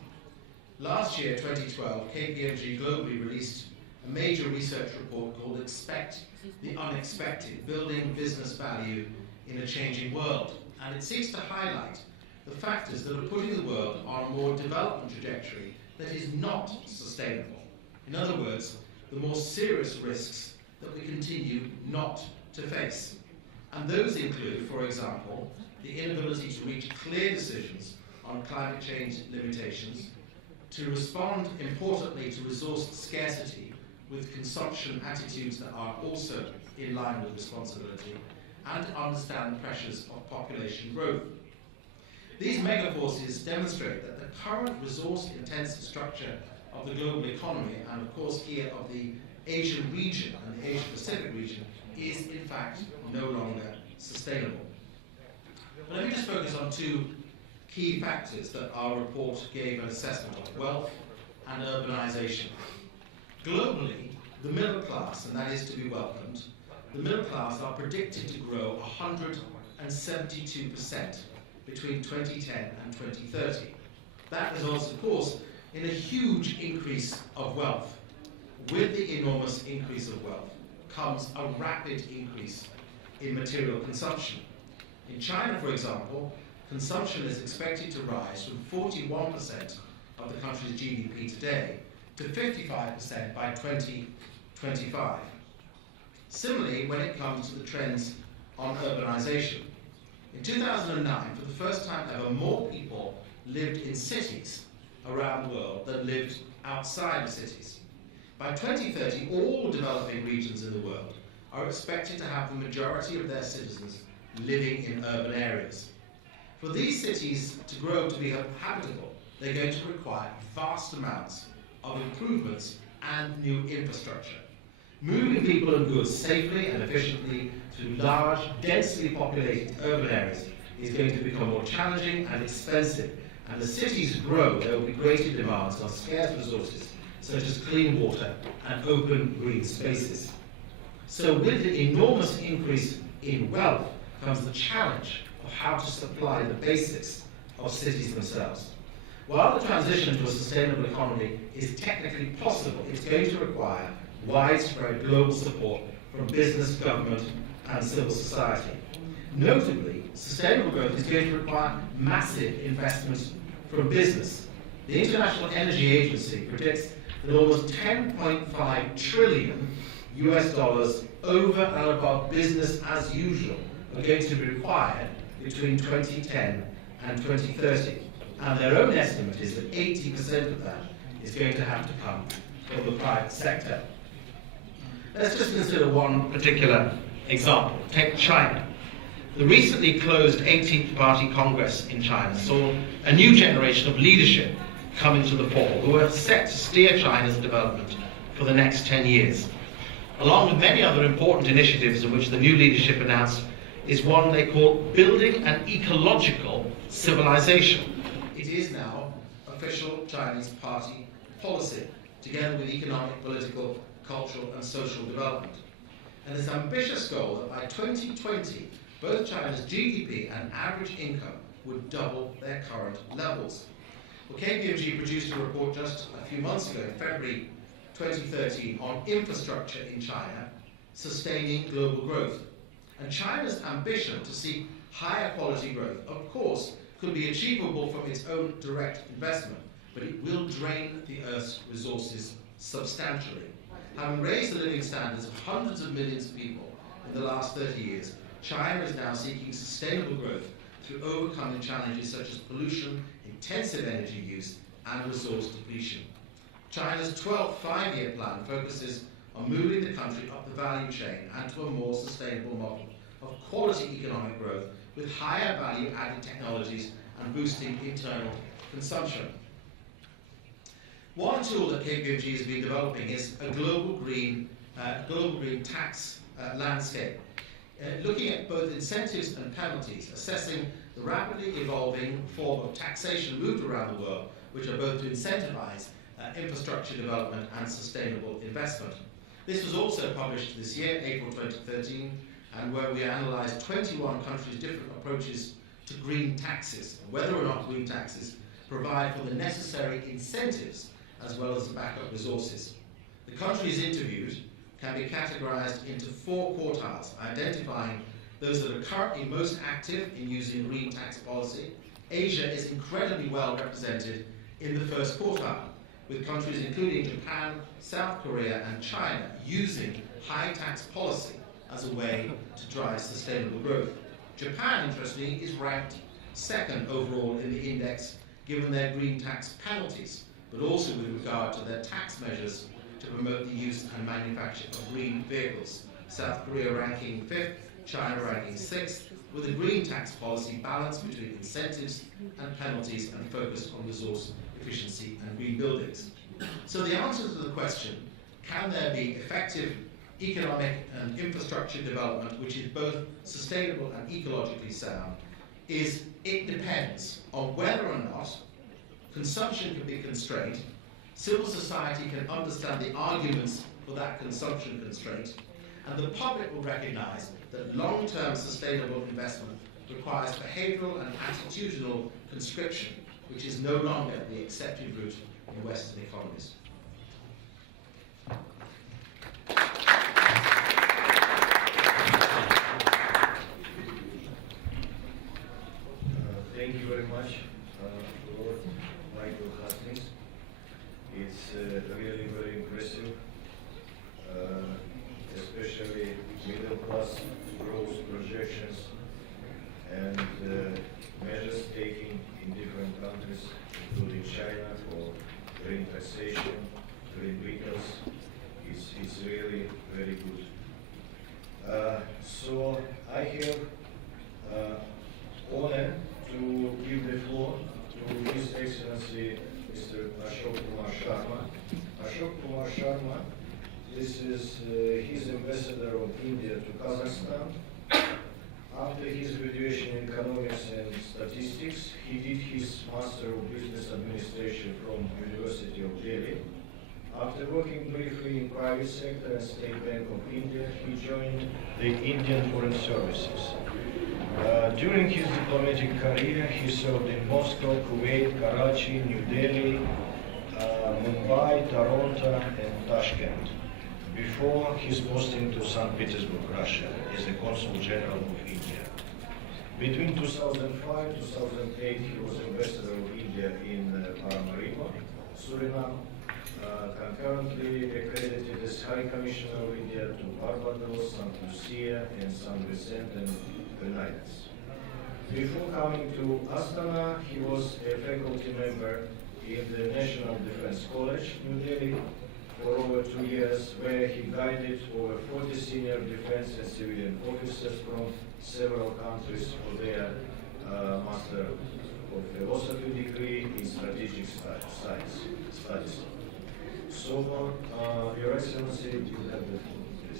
Last year, 2012, KPMG globally released a major research report called Expect the Unexpected, Building Business Value in a Changing World. And it seeks to highlight the factors that are putting the world on a more development trajectory that is not sustainable. In other words, the more serious risks that we continue not to face. And those include, for example, the inability to reach clear decisions on climate change limitations, to respond importantly to resource scarcity with consumption attitudes that are also in line with responsibility, and to understand the pressures of population growth. These megaforces demonstrate that the current resource-intensive structure of the global economy, and of course here of the Asian region and the Asia-Pacific region, is in fact no longer sustainable. But let me just focus on 2 key factors that our report gave an assessment of: wealth and urbanization. Globally, the middle class, and that is to be welcomed, the middle class are predicted to grow 172% between 2010 and 2030. That results, of course, in a huge increase of wealth. With the enormous increase of wealth comes a rapid increase in material consumption. In China, for example, consumption is expected to rise from 41% of the country's GDP today to 55% by 2025. Similarly, when it comes to the trends on urbanization, in 2009, for the first time ever, more people lived in cities around the world than lived outside the cities. By 2030, all developing regions in the world are expected to have the majority of their citizens living in urban areas. For these cities to grow to be habitable, they're going to require vast amounts of improvements and new infrastructure. Moving people and goods safely and efficiently to large, densely populated urban areas is going to become more challenging and expensive. And as cities grow, there will be greater demands on scarce resources such as clean water and open green spaces. So with the enormous increase in wealth comes the challenge of how to supply the basics of cities themselves. While the transition to a sustainable economy is technically possible, it's going to require widespread global support from business, government, and civil society. Notably, sustainable growth is going to require massive investments from business. The International Energy Agency predicts that almost $10.5 trillion over and above business as usual are going to be required between 2010 and 2030. And their own estimate is that 80% of that is going to have to come from the private sector. Let's just consider one particular example. Take China. The recently closed 18th Party Congress in China saw a new generation of leadership come into the fore who are set to steer China's development for the next 10 years. along with many other important initiatives in which the new leadership announced, is one they call building an ecological civilization. It is now official Chinese party policy, together with economic, political, cultural and social development. And this ambitious goal that by 2020, both China's GDP and average income would double their current levels. Well, KPMG produced a report just a few months ago, in February 2013, on infrastructure in China, sustaining global growth. And China's ambition to see higher quality growth, of course, could be achievable from its own direct investment, but it will drain the Earth's resources substantially. Having raised the living standards of hundreds of millions of people in the last 30 years, China is now seeking sustainable growth through overcoming challenges such as pollution, intensive energy use, and resource depletion. China's 12th five-year plan focuses on moving the country up the value chain and to a more sustainable model of quality economic growth with higher value-added technologies and boosting internal consumption. One tool that KPMG has been developing is a global green tax landscape, looking at both incentives and penalties, assessing the rapidly evolving form of taxation moved around the world, which are both to incentivize infrastructure development and sustainable investment. This was also published this year, April 2013, and where we analysed 21 countries' different approaches to green taxes, and whether or not green taxes provide for the necessary incentives as well as the backup resources. The countries interviewed can be categorised into four quartiles, identifying those that are currently most active in using green tax policy. Asia is incredibly well represented in the first quartile, with countries including Japan, South Korea and China using high tax policy as a way to drive sustainable growth. Japan, interestingly, is ranked second overall in the index given their green tax penalties, but also with regard to their tax measures to promote the use and manufacture of green vehicles. South Korea ranking 5th, China ranking 6th, with a green tax policy balance between incentives and penalties and focus on resource efficiency and green buildings. So the answer to the question, can there be effective economic and infrastructure development which is both sustainable and ecologically sound, is it depends on whether or not consumption can be constrained, civil society can understand the arguments for that consumption constraint, and the public will recognise that long-term sustainable investment requires behavioural and attitudinal conscription, which is no longer the accepted route in Western economies. Thank you very much, Lord Michael Hastings. It's really very impressive, especially middle-class growth projections and measures taken in different countries, including China, for green taxation, green vehicles. It's really very good. So I have honor to give the floor to His Excellency Mr. Ashok Kumar Sharma. Ashok Kumar Sharma, this is his ambassador of India to Kazakhstan. After his graduation in economics and statistics, he did his Master of Business Administration from University of Delhi. After working briefly in private sector and State Bank of India, he joined the Indian Foreign Services. During his diplomatic career, he served in Moscow, Kuwait, Karachi, New Delhi, Mumbai, Toronto, and Tashkent, before his posting to St. Petersburg, Russia, as the Consul General of India. Between 2005 and 2008, he was Ambassador of India in Paramaribo, Suriname, concurrently accredited as High Commissioner of India to Barbados, St. Lucia, and St. Vincent and Grenadines. Before coming to Astana, he was a faculty member in the National Defense College, New Delhi, for over 2 years, where he guided over 40 senior defense and civilian officers from several countries for their Master of Philosophy degree in Strategic Studies. So, Your Excellency, you have the floor, please.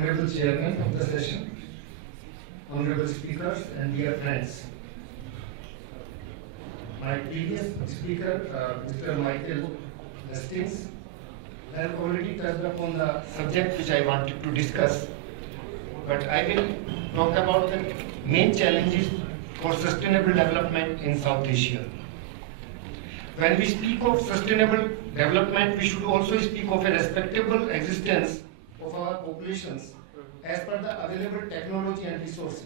Honorable Chairman of the session, honorable speakers and dear friends. My previous speaker, Mr. Michael Hastings, has already touched upon the subject which I wanted to discuss, but I will talk about the main challenges for sustainable development in South Asia. When we speak of sustainable development, we should also speak of a respectable existence of our populations as per the available technology and resources.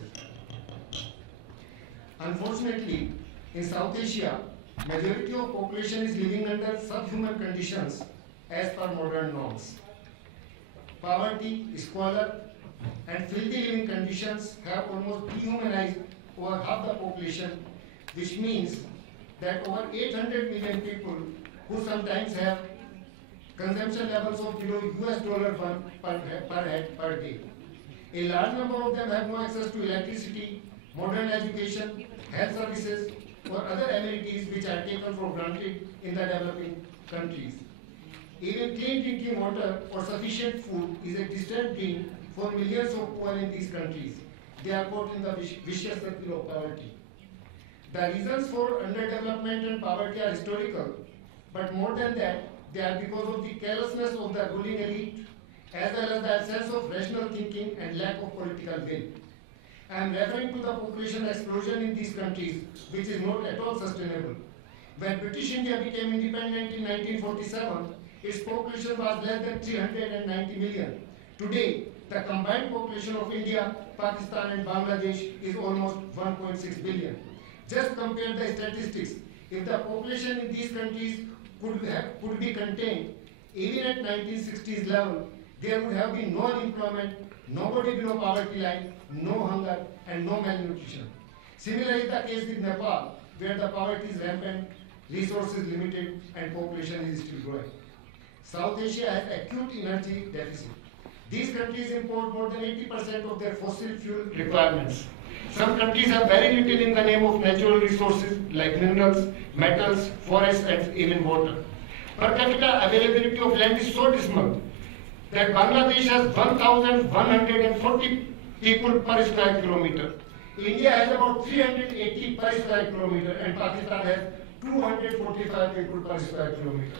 Unfortunately, in South Asia, majority of population is living under subhuman conditions as per modern norms. Poverty, squalor, and filthy living conditions have almost dehumanized over half the population, which means that over 800 million people who sometimes have consumption levels of below $1 per head per day. A large number of them have no access to electricity, modern education, health services, or other amenities which are taken for granted in the developing countries. Even clean drinking water or sufficient food is a distant dream for millions of poor in these countries. They are caught in the vicious circle of poverty. The reasons for underdevelopment and poverty are historical, but more than that, they are because of the carelessness of the ruling elite, as well as the absence of rational thinking and lack of political will. I am referring to the population explosion in these countries, which is not at all sustainable. When British India became independent in 1947, its population was less than 390 million. Today, the combined population of India, Pakistan and Bangladesh is almost 1.6 billion. Just compare the statistics. If the population in these countries could be contained, even at 1960s level, there would have been no unemployment, nobody below poverty line, no hunger, and no malnutrition. Similar is the case with Nepal, where the poverty is rampant, resources limited, and population is still growing. South Asia has acute energy deficit. These countries import more than 80% of their fossil fuel requirements. Some countries have very little in the name of natural resources like minerals, metals, forests, and even water. Per capita availability of land is so dismal that Bangladesh has 1,140 people per square kilometer. India has about 380 per square kilometer, and Pakistan has 245 people per square kilometer.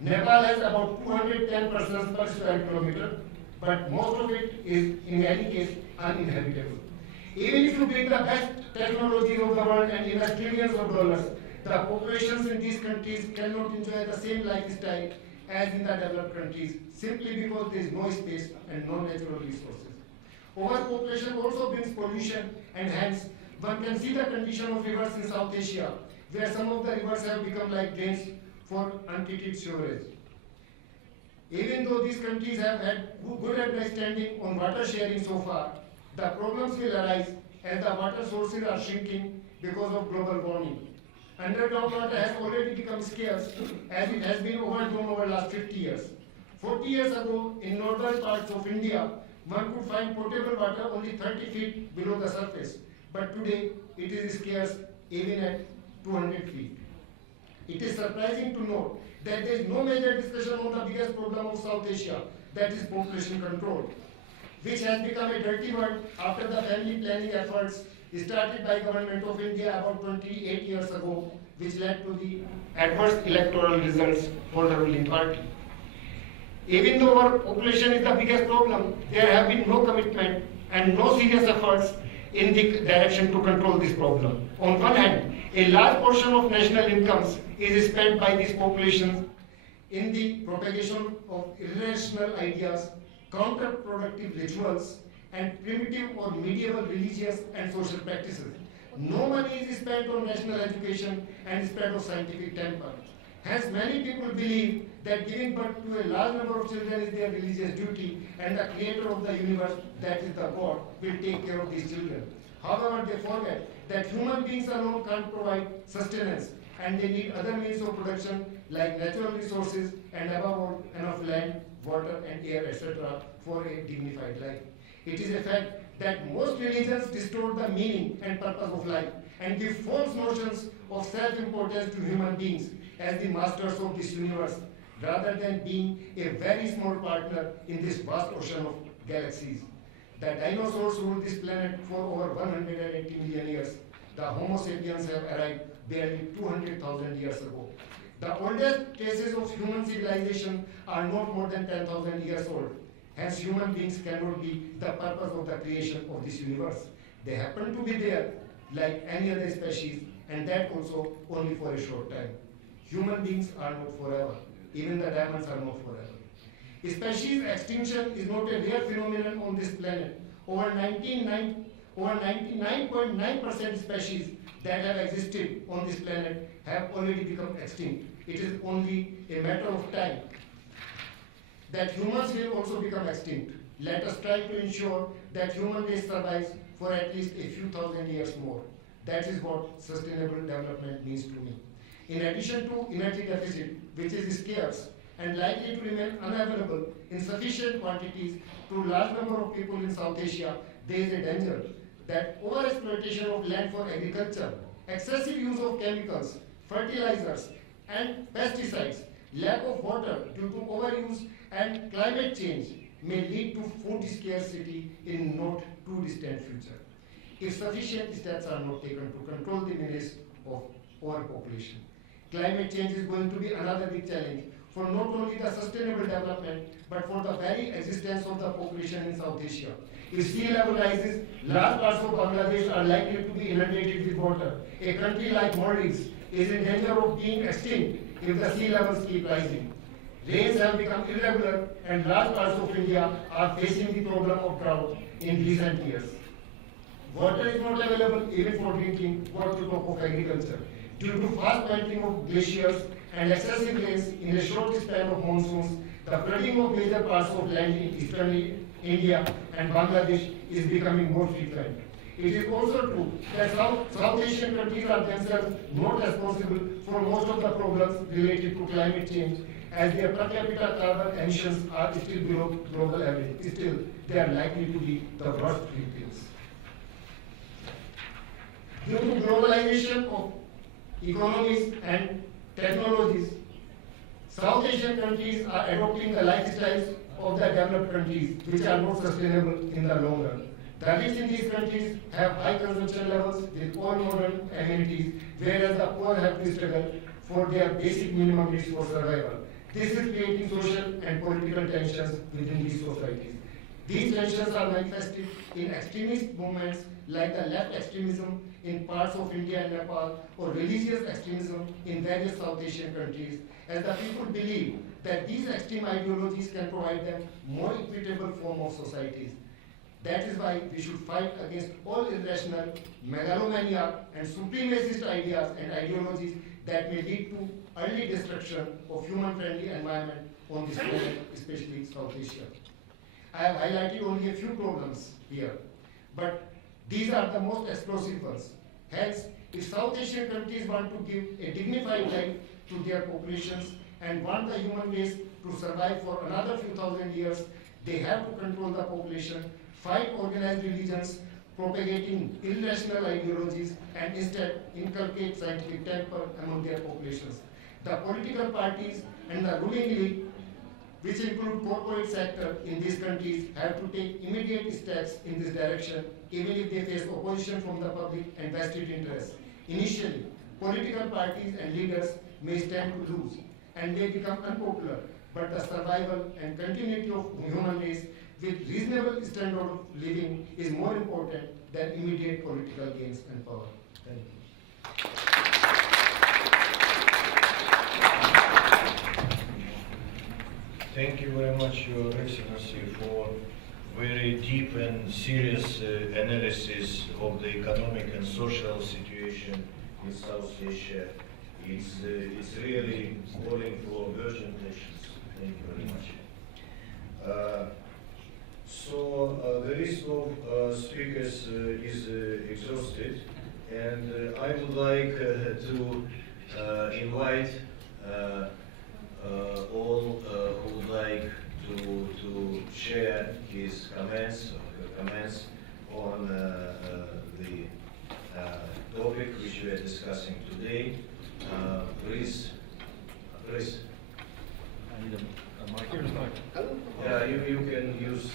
Nepal has about 210 persons per square kilometer, but most of it is in any case uninhabitable. Even if you bring the best technologies of the world and invest trillions of dollars, the populations in these countries cannot enjoy the same lifestyle as in the developed countries, simply because there is no space and no natural resources. Overpopulation also brings pollution, and hence one can see the condition of rivers in South Asia, where some of the rivers have become like drains for untreated sewerage. Even though these countries have had good understanding on water sharing so far, the problems will arise as the water sources are shrinking because of global warming. Underground water has already become scarce as it has been overgrown over the last 50 years. 40 years ago, in northern parts of India, one could find potable water only 30 feet below the surface. But today, it is scarce even at 200 feet. It is surprising to note that there is no major discussion on the biggest problem of South Asia, that is population control, which has become a dirty word after the family planning efforts started by Government of India about 28 years ago, which led to the adverse electoral results for the ruling party. Even though our population is the biggest problem, there have been no commitment and no serious efforts in the direction to control this problem. On one hand, a large portion of national incomes is spent by these populations in the propagation of irrational ideas, counterproductive rituals, and primitive or medieval religious and social practices. No money is spent on national education and spread of scientific temper. Hence, many people believe that giving birth to a large number of children is their religious duty, and the creator of the universe, that is the God, will take care of these children. However, they forget that human beings alone can't provide sustenance, and they need other means of production like natural resources and above all enough land, water and air, etc. for a dignified life. It is a fact that most religions distort the meaning and purpose of life and give false notions of self-importance to human beings as the masters of this universe, rather than being a very small partner in this vast ocean of galaxies. The dinosaurs ruled this planet for over 180 million years. The Homo sapiens have arrived barely 200,000 years ago. The oldest traces of human civilization are not more than 10,000 years old. Hence, human beings cannot be the purpose of the creation of this universe. They happen to be there like any other species, and that also only for a short time. Human beings are not forever. Even the diamonds are not forever. Species extinction is not a rare phenomenon on this planet. Over 99.9% species that have existed on this planet have already become extinct. It is only a matter of time that humans will also become extinct. Let us try to ensure that human race survives for at least a few thousand years more. That is what sustainable development means to me. In addition to energy deficit, which is scarce and likely to remain unavailable in sufficient quantities to a large number of people in South Asia, there is a danger that overexploitation of land for agriculture, excessive use of chemicals, fertilizers, and pesticides, lack of water due to overuse, and climate change may lead to food scarcity in not too distant future, if sufficient steps are not taken to control the menace of overpopulation. Climate change is going to be another big challenge for not only the sustainable development, but for the very existence of the population in South Asia. If sea level rises, large parts of Bangladesh are likely to be inundated with water. A country like Maldives is in danger of being extinct if the sea levels keep rising. Rains have become irregular, and large parts of India are facing the problem of drought in recent years. Water is not available even for drinking, what to talk of agriculture. Due to fast melting of glaciers and excessive rains in a short span of monsoons, the flooding of major parts of land in eastern India and Bangladesh is becoming more frequent. It is also true that South Asian countries are themselves not responsible for most of the problems related to climate change, as their per capita carbon emissions are still below global average. Still, they are likely to be the worst victims. Due to globalization of economies and technologies, South Asian countries are adopting the lifestyles of the developed countries, which are not sustainable in the long run. The rich in these countries have high consumption levels with all modern amenities, whereas the poor have to struggle for their basic minimum needs for survival. This is creating social and political tensions within these societies. These tensions are manifested in extremist movements like the left extremism in parts of India and Nepal, or religious extremism in various South Asian countries, as the people believe that these extreme ideologies can provide them more equitable form of societies. That is why we should fight against all irrational, megalomania, and supremacist ideas and ideologies that may lead to early destruction of human-friendly environment on this planet, especially South Asia. I have highlighted only a few problems here, but these are the most explosive ones. Hence, if South Asian countries want to give a dignified life to their populations and want the human race to survive for another few thousand years, they have to control the population, fight organized religions, propagating irrational ideologies, and instead inculcate scientific temper among their populations. The political parties and the ruling elite, which include corporate sector in these countries, have to take immediate steps in this direction, even if they face opposition from the public and vested interests. Initially, political parties and leaders may stand to lose and may become unpopular, but the survival and continuity of human race with reasonable standard of living is more important than immediate political gains and power. Thank you. Thank you very much, Your Excellency, for very deep and serious analysis of the economic and social situation in South Asia. It's really calling for urgent actions. Thank you very much. The list of speakers is exhausted, and I would like to invite all who would like to share his comments or her comments on the topic which we are discussing today. Please. Yeah, you can use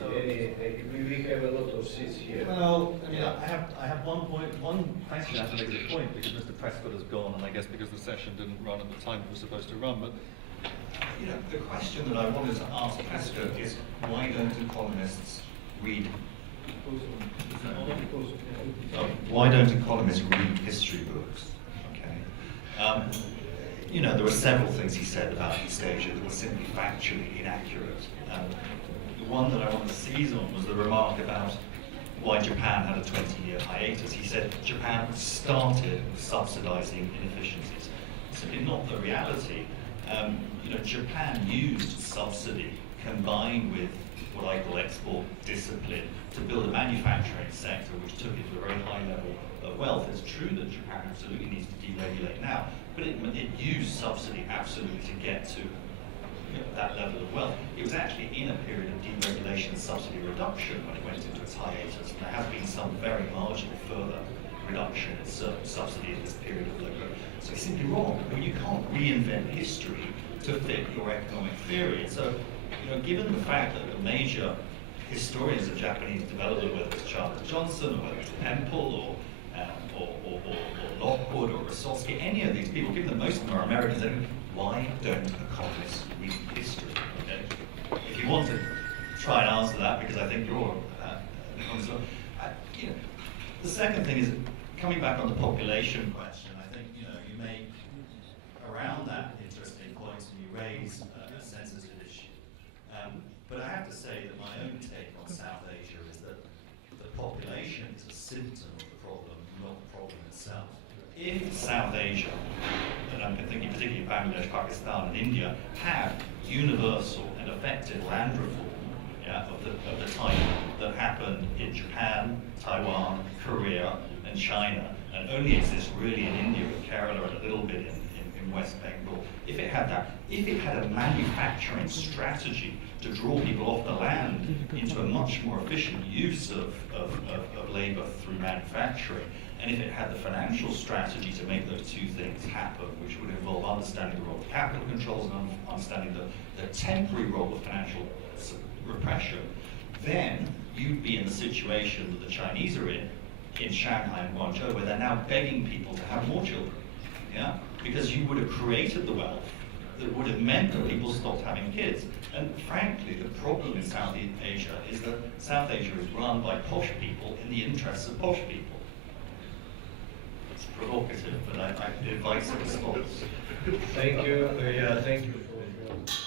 any. We have a lot of seats here. Well, I mean, I have one question I have to make a point because Mr. Prescott has gone, and I guess because the session didn't run at the time it was supposed to run. But the question that I wanted to ask Prescott is why don't economists read? Why don't economists read history books? Okay. There were several things he said about East Asia that were simply factually inaccurate. The one that I want to seize on was the remark about why Japan had a 20-year hiatus. He said Japan started subsidizing inefficiencies. Simply not the reality. Japan used subsidy combined with what I call export discipline to build a manufacturing sector which took it to a very high level of wealth. It's true that Japan absolutely needs to deregulate now, but it used subsidy absolutely to get to that level of wealth. It was actually in a period of deregulation and subsidy reduction when it went into its hiatus. And there has been some very marginal further reduction in subsidy in this period of low growth. So it's simply wrong. I mean, you can't reinvent history to fit your economic theory. And so, given the fact that the major historians of Japanese development, whether it's Charles Johnson or whether it's Temple or Lockwood or Rosowski, any of these people, given that most of them are Americans, why don't economists read history? Okay? If you want to try and answer that, because I think you're an economist, the second thing is coming back on the population question. I think you make around that interesting points and you raise a sensitive issue. But I have to say that my own take on South Asia is that the population is a symptom of the problem, not the problem itself. If South Asia, and I'm thinking particularly Bangladesh, Pakistan, and India, have universal and effective land reform of the type that happened in Japan, Taiwan, Korea, and China, and only exists really in India with Kerala and a little bit in West Bengal, if it had that, if it had a manufacturing strategy to draw people off the land into a much more efficient use of labor through manufacturing, and if it had the financial strategy to make those two things happen, which would involve understanding the role of capital controls and understanding the temporary role of financial repression, then you'd be in the situation that the Chinese are in Shanghai and Guangzhou, where they're now begging people to have more children, because you would have created the wealth that would have meant that people stopped having kids. And frankly, the problem in South Asia is that South Asia is run by posh people in the interests of posh people. It's provocative, but I invite a response. Thank you. Thank you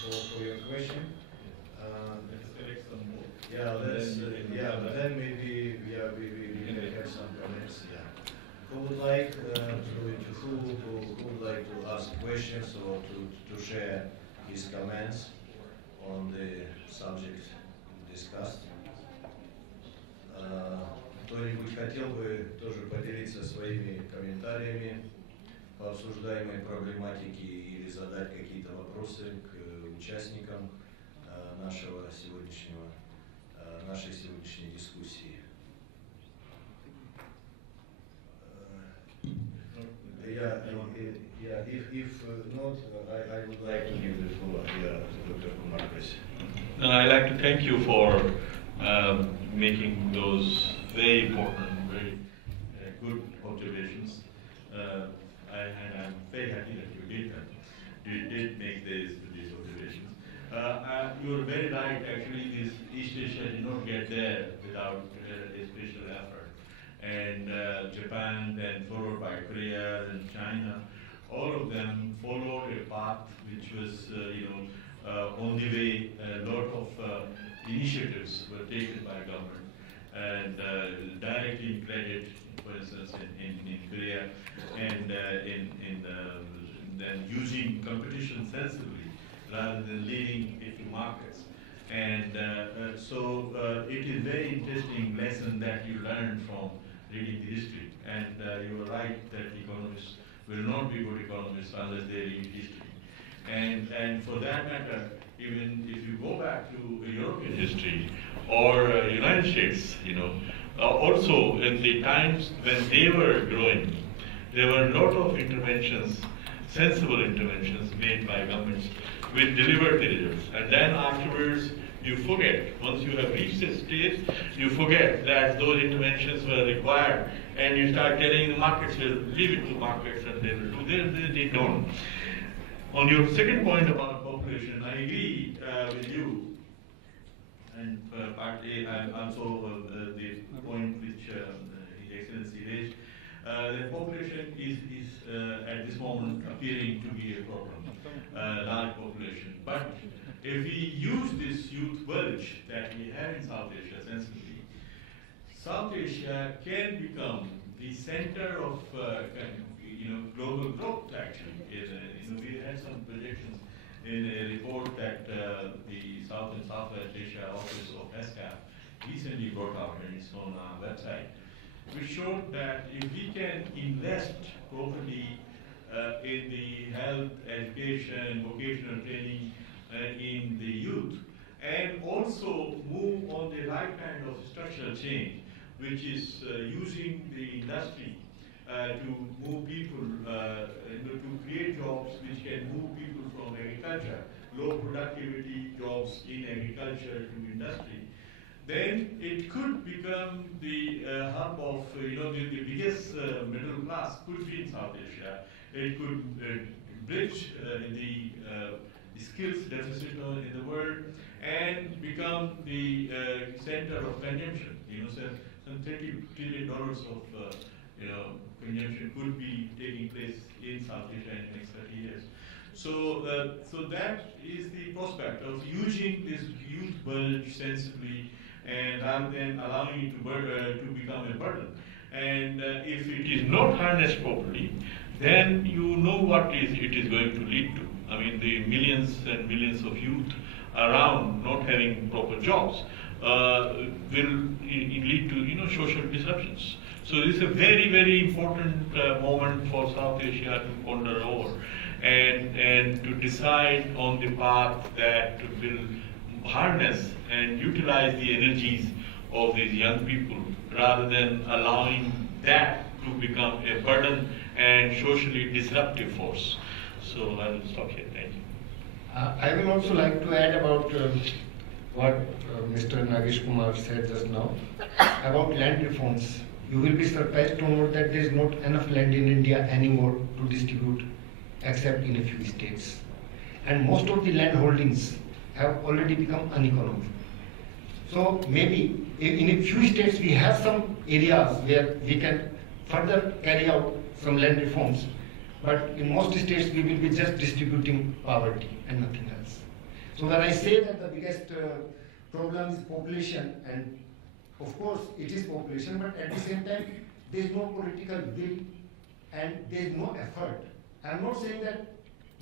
for your question. But then maybe we can have some comments. Yeah. Who would like who would like to ask questions or to share his comments on the subject discussed? Кто-нибудь хотел бы тоже поделиться своими комментариями по обсуждаемой проблематике или задать какие-то вопросы к участникам нашей сегодняшней дискуссии? If not, I would like to give the floor to Dr. Marcus. I'd like to thank you for making those very important, very good observations. And I'm very happy that you did that. You did make these observations. You're very right, actually, this East Asia did not get there without a special effort. And Japan, then followed by Korea and China, all of them followed a path which was, on the way. A lot of initiatives were taken by government, and directly credit, for instance, in Korea, and then using competition sensibly rather than leading it to markets. And so it is a very interesting lesson that you learned from reading the history. And you are right that economists will not be good economists unless they read history. And for that matter, even if you go back to European history or United States, also in the times when they were growing, there were a lot of interventions sensible interventions made by governments will deliver the results. And then afterwards, you forget. Once you have reached this stage, you forget that those interventions were required, and you start telling the markets will leave it to markets and they will do. They don't. On your second point about population, I agree with you. And partly, and also the point which His Excellency raised, that population is at this moment appearing to be a problem, large population. But if we use this youth bulge that we have in South Asia sensibly, South Asia can become the center of global growth. Actually, we had some projections in a report that the South and Southwest Asia Office of ЭСКАТО recently brought out, and it's on our website, which showed that if we can invest properly in the health, education, vocational training in the youth, and also move on the right kind of structural change, which is using the industry to move people, to create jobs which can move people from agriculture, low productivity jobs in agriculture to industry, then it could become the hub of, the biggest middle class could be in South Asia. It could bridge the skills deficit in the world and become the center of consumption. Some $30 trillion of consumption could be taking place in South Asia in the next 30 years. So that is the prospect of using this youth bulge sensibly, and rather than allowing it to become a burden. And if it is not harnessed properly, then you know what it is going to lead to. I mean, the millions and millions of youth around not having proper jobs will lead to social disruptions. So this is a very, very important moment for South Asia to ponder over and to decide on the path that will harness and utilize the energies of these young people rather than allowing that to become a burden and socially disruptive force. So I will stop here. Thank you. I will also like to add about what Mr. Nagesh Kumar said just now about land reforms. You will be surprised to note that there is not enough land in India anymore to distribute except in a few states. And most of the land holdings have already become uneconomic. So maybe in a few states we have some areas where we can further carry out some land reforms, but in most states we will be just distributing poverty and nothing else. So when I say that the biggest problem is population, and of course it is population, but at the same time there is no political will and there is no effort. I am not saying that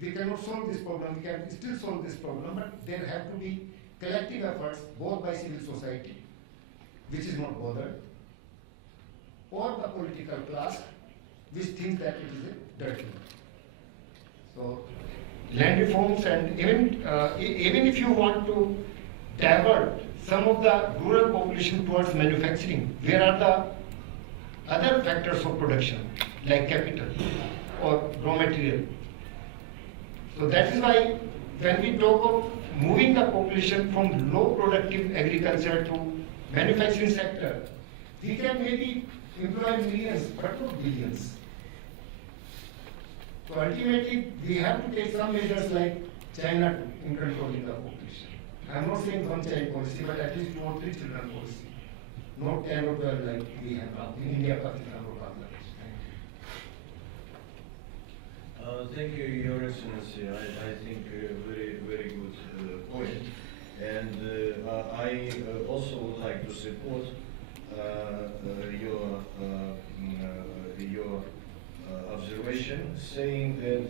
we cannot solve this problem, we can still solve this problem, but there have to be collective efforts both by civil society, which is not bothered, or the political class, which thinks that it is a dirty. So land reforms, and even if you want to divert some of the rural population towards manufacturing, where are the other factors of production like capital or raw material? So that is why when we talk of moving the population from low productive agriculture to manufacturing sector, we can maybe employ millions but not billions. So ultimately we have to take some measures like China in controlling the population. I am not saying one child policy, but at least 2 or 3 children policy. Not 10 or 12 like we have now in India, Pakistan or Bangladesh. Thank you, Your Excellency. I think very, very good point. And I also would like to support your observation, saying that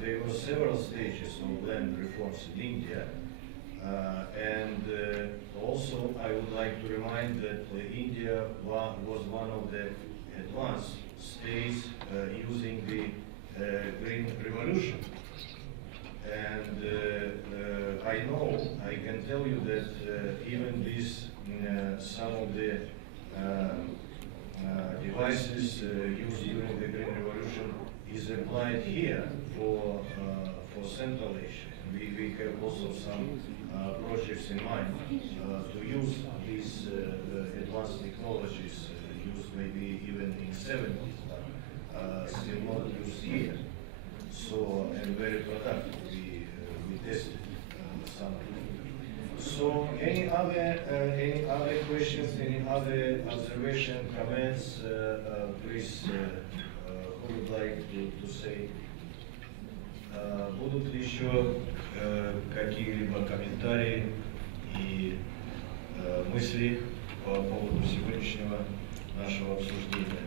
there were several stages of land reforms in India. And also I would like to remind that India was one of the advanced states using the Green Revolution. And I can tell you that even these, some of the devices used during the Green Revolution is applied here for Central Asia. We have also some projects in mind to use these advanced technologies used maybe even in 70s, but still not used here. So, and very productive. We tested some. So, any other questions, any other observation, comments, please, who would like to say? Будут ли еще какие-либо комментарии и мысли по поводу сегодняшнего нашего обсуждения?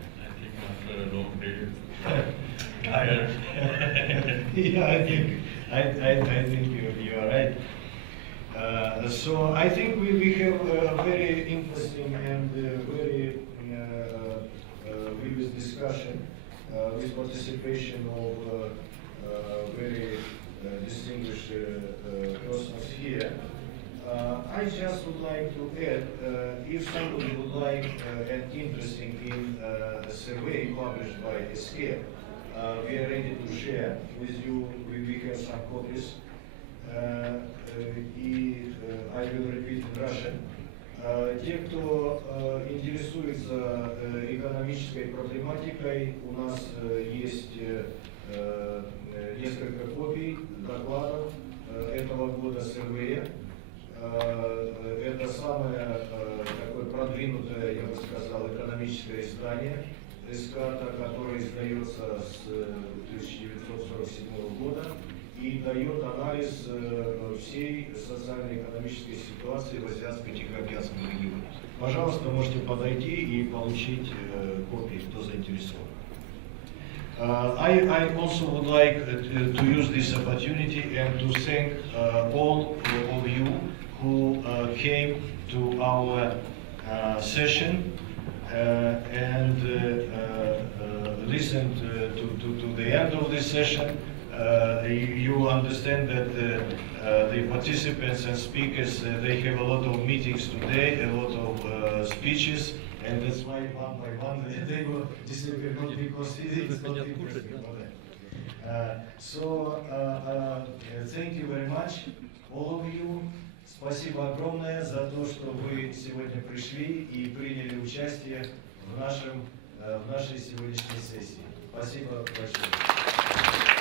Yeah, I think you are right. So I think we have a very interesting and very vivid discussion with participation of very distinguished persons here. I just would like to add, if somebody would like and interested in a survey published by ЭСКАТО, we are ready to share with you. We have some copies. И I will repeat in Russian. Те, кто интересуется экономической проблематикой, у нас есть несколько копий докладов этого года СРВЕ. Это самое такое продвинутое, я бы сказал, экономическое издание ЭСКАТО, которое издается с 1947 года и дает анализ всей социально-экономической ситуации в Азиатско-Тихоокеанском регионе. Пожалуйста, можете подойти и получить копии, кто заинтересован. I also would like to use this opportunity and to thank all of you who came to our session and listened to the end of this session. You understand that the participants and speakers, they have a lot of meetings today, a lot of speeches, and that's why one by one they will disappear, not because it's not interesting. So thank you very much, all of you. Спасибо огромное за то, что вы сегодня пришли и приняли участие в нашей сегодняшней сессии. Спасибо большое.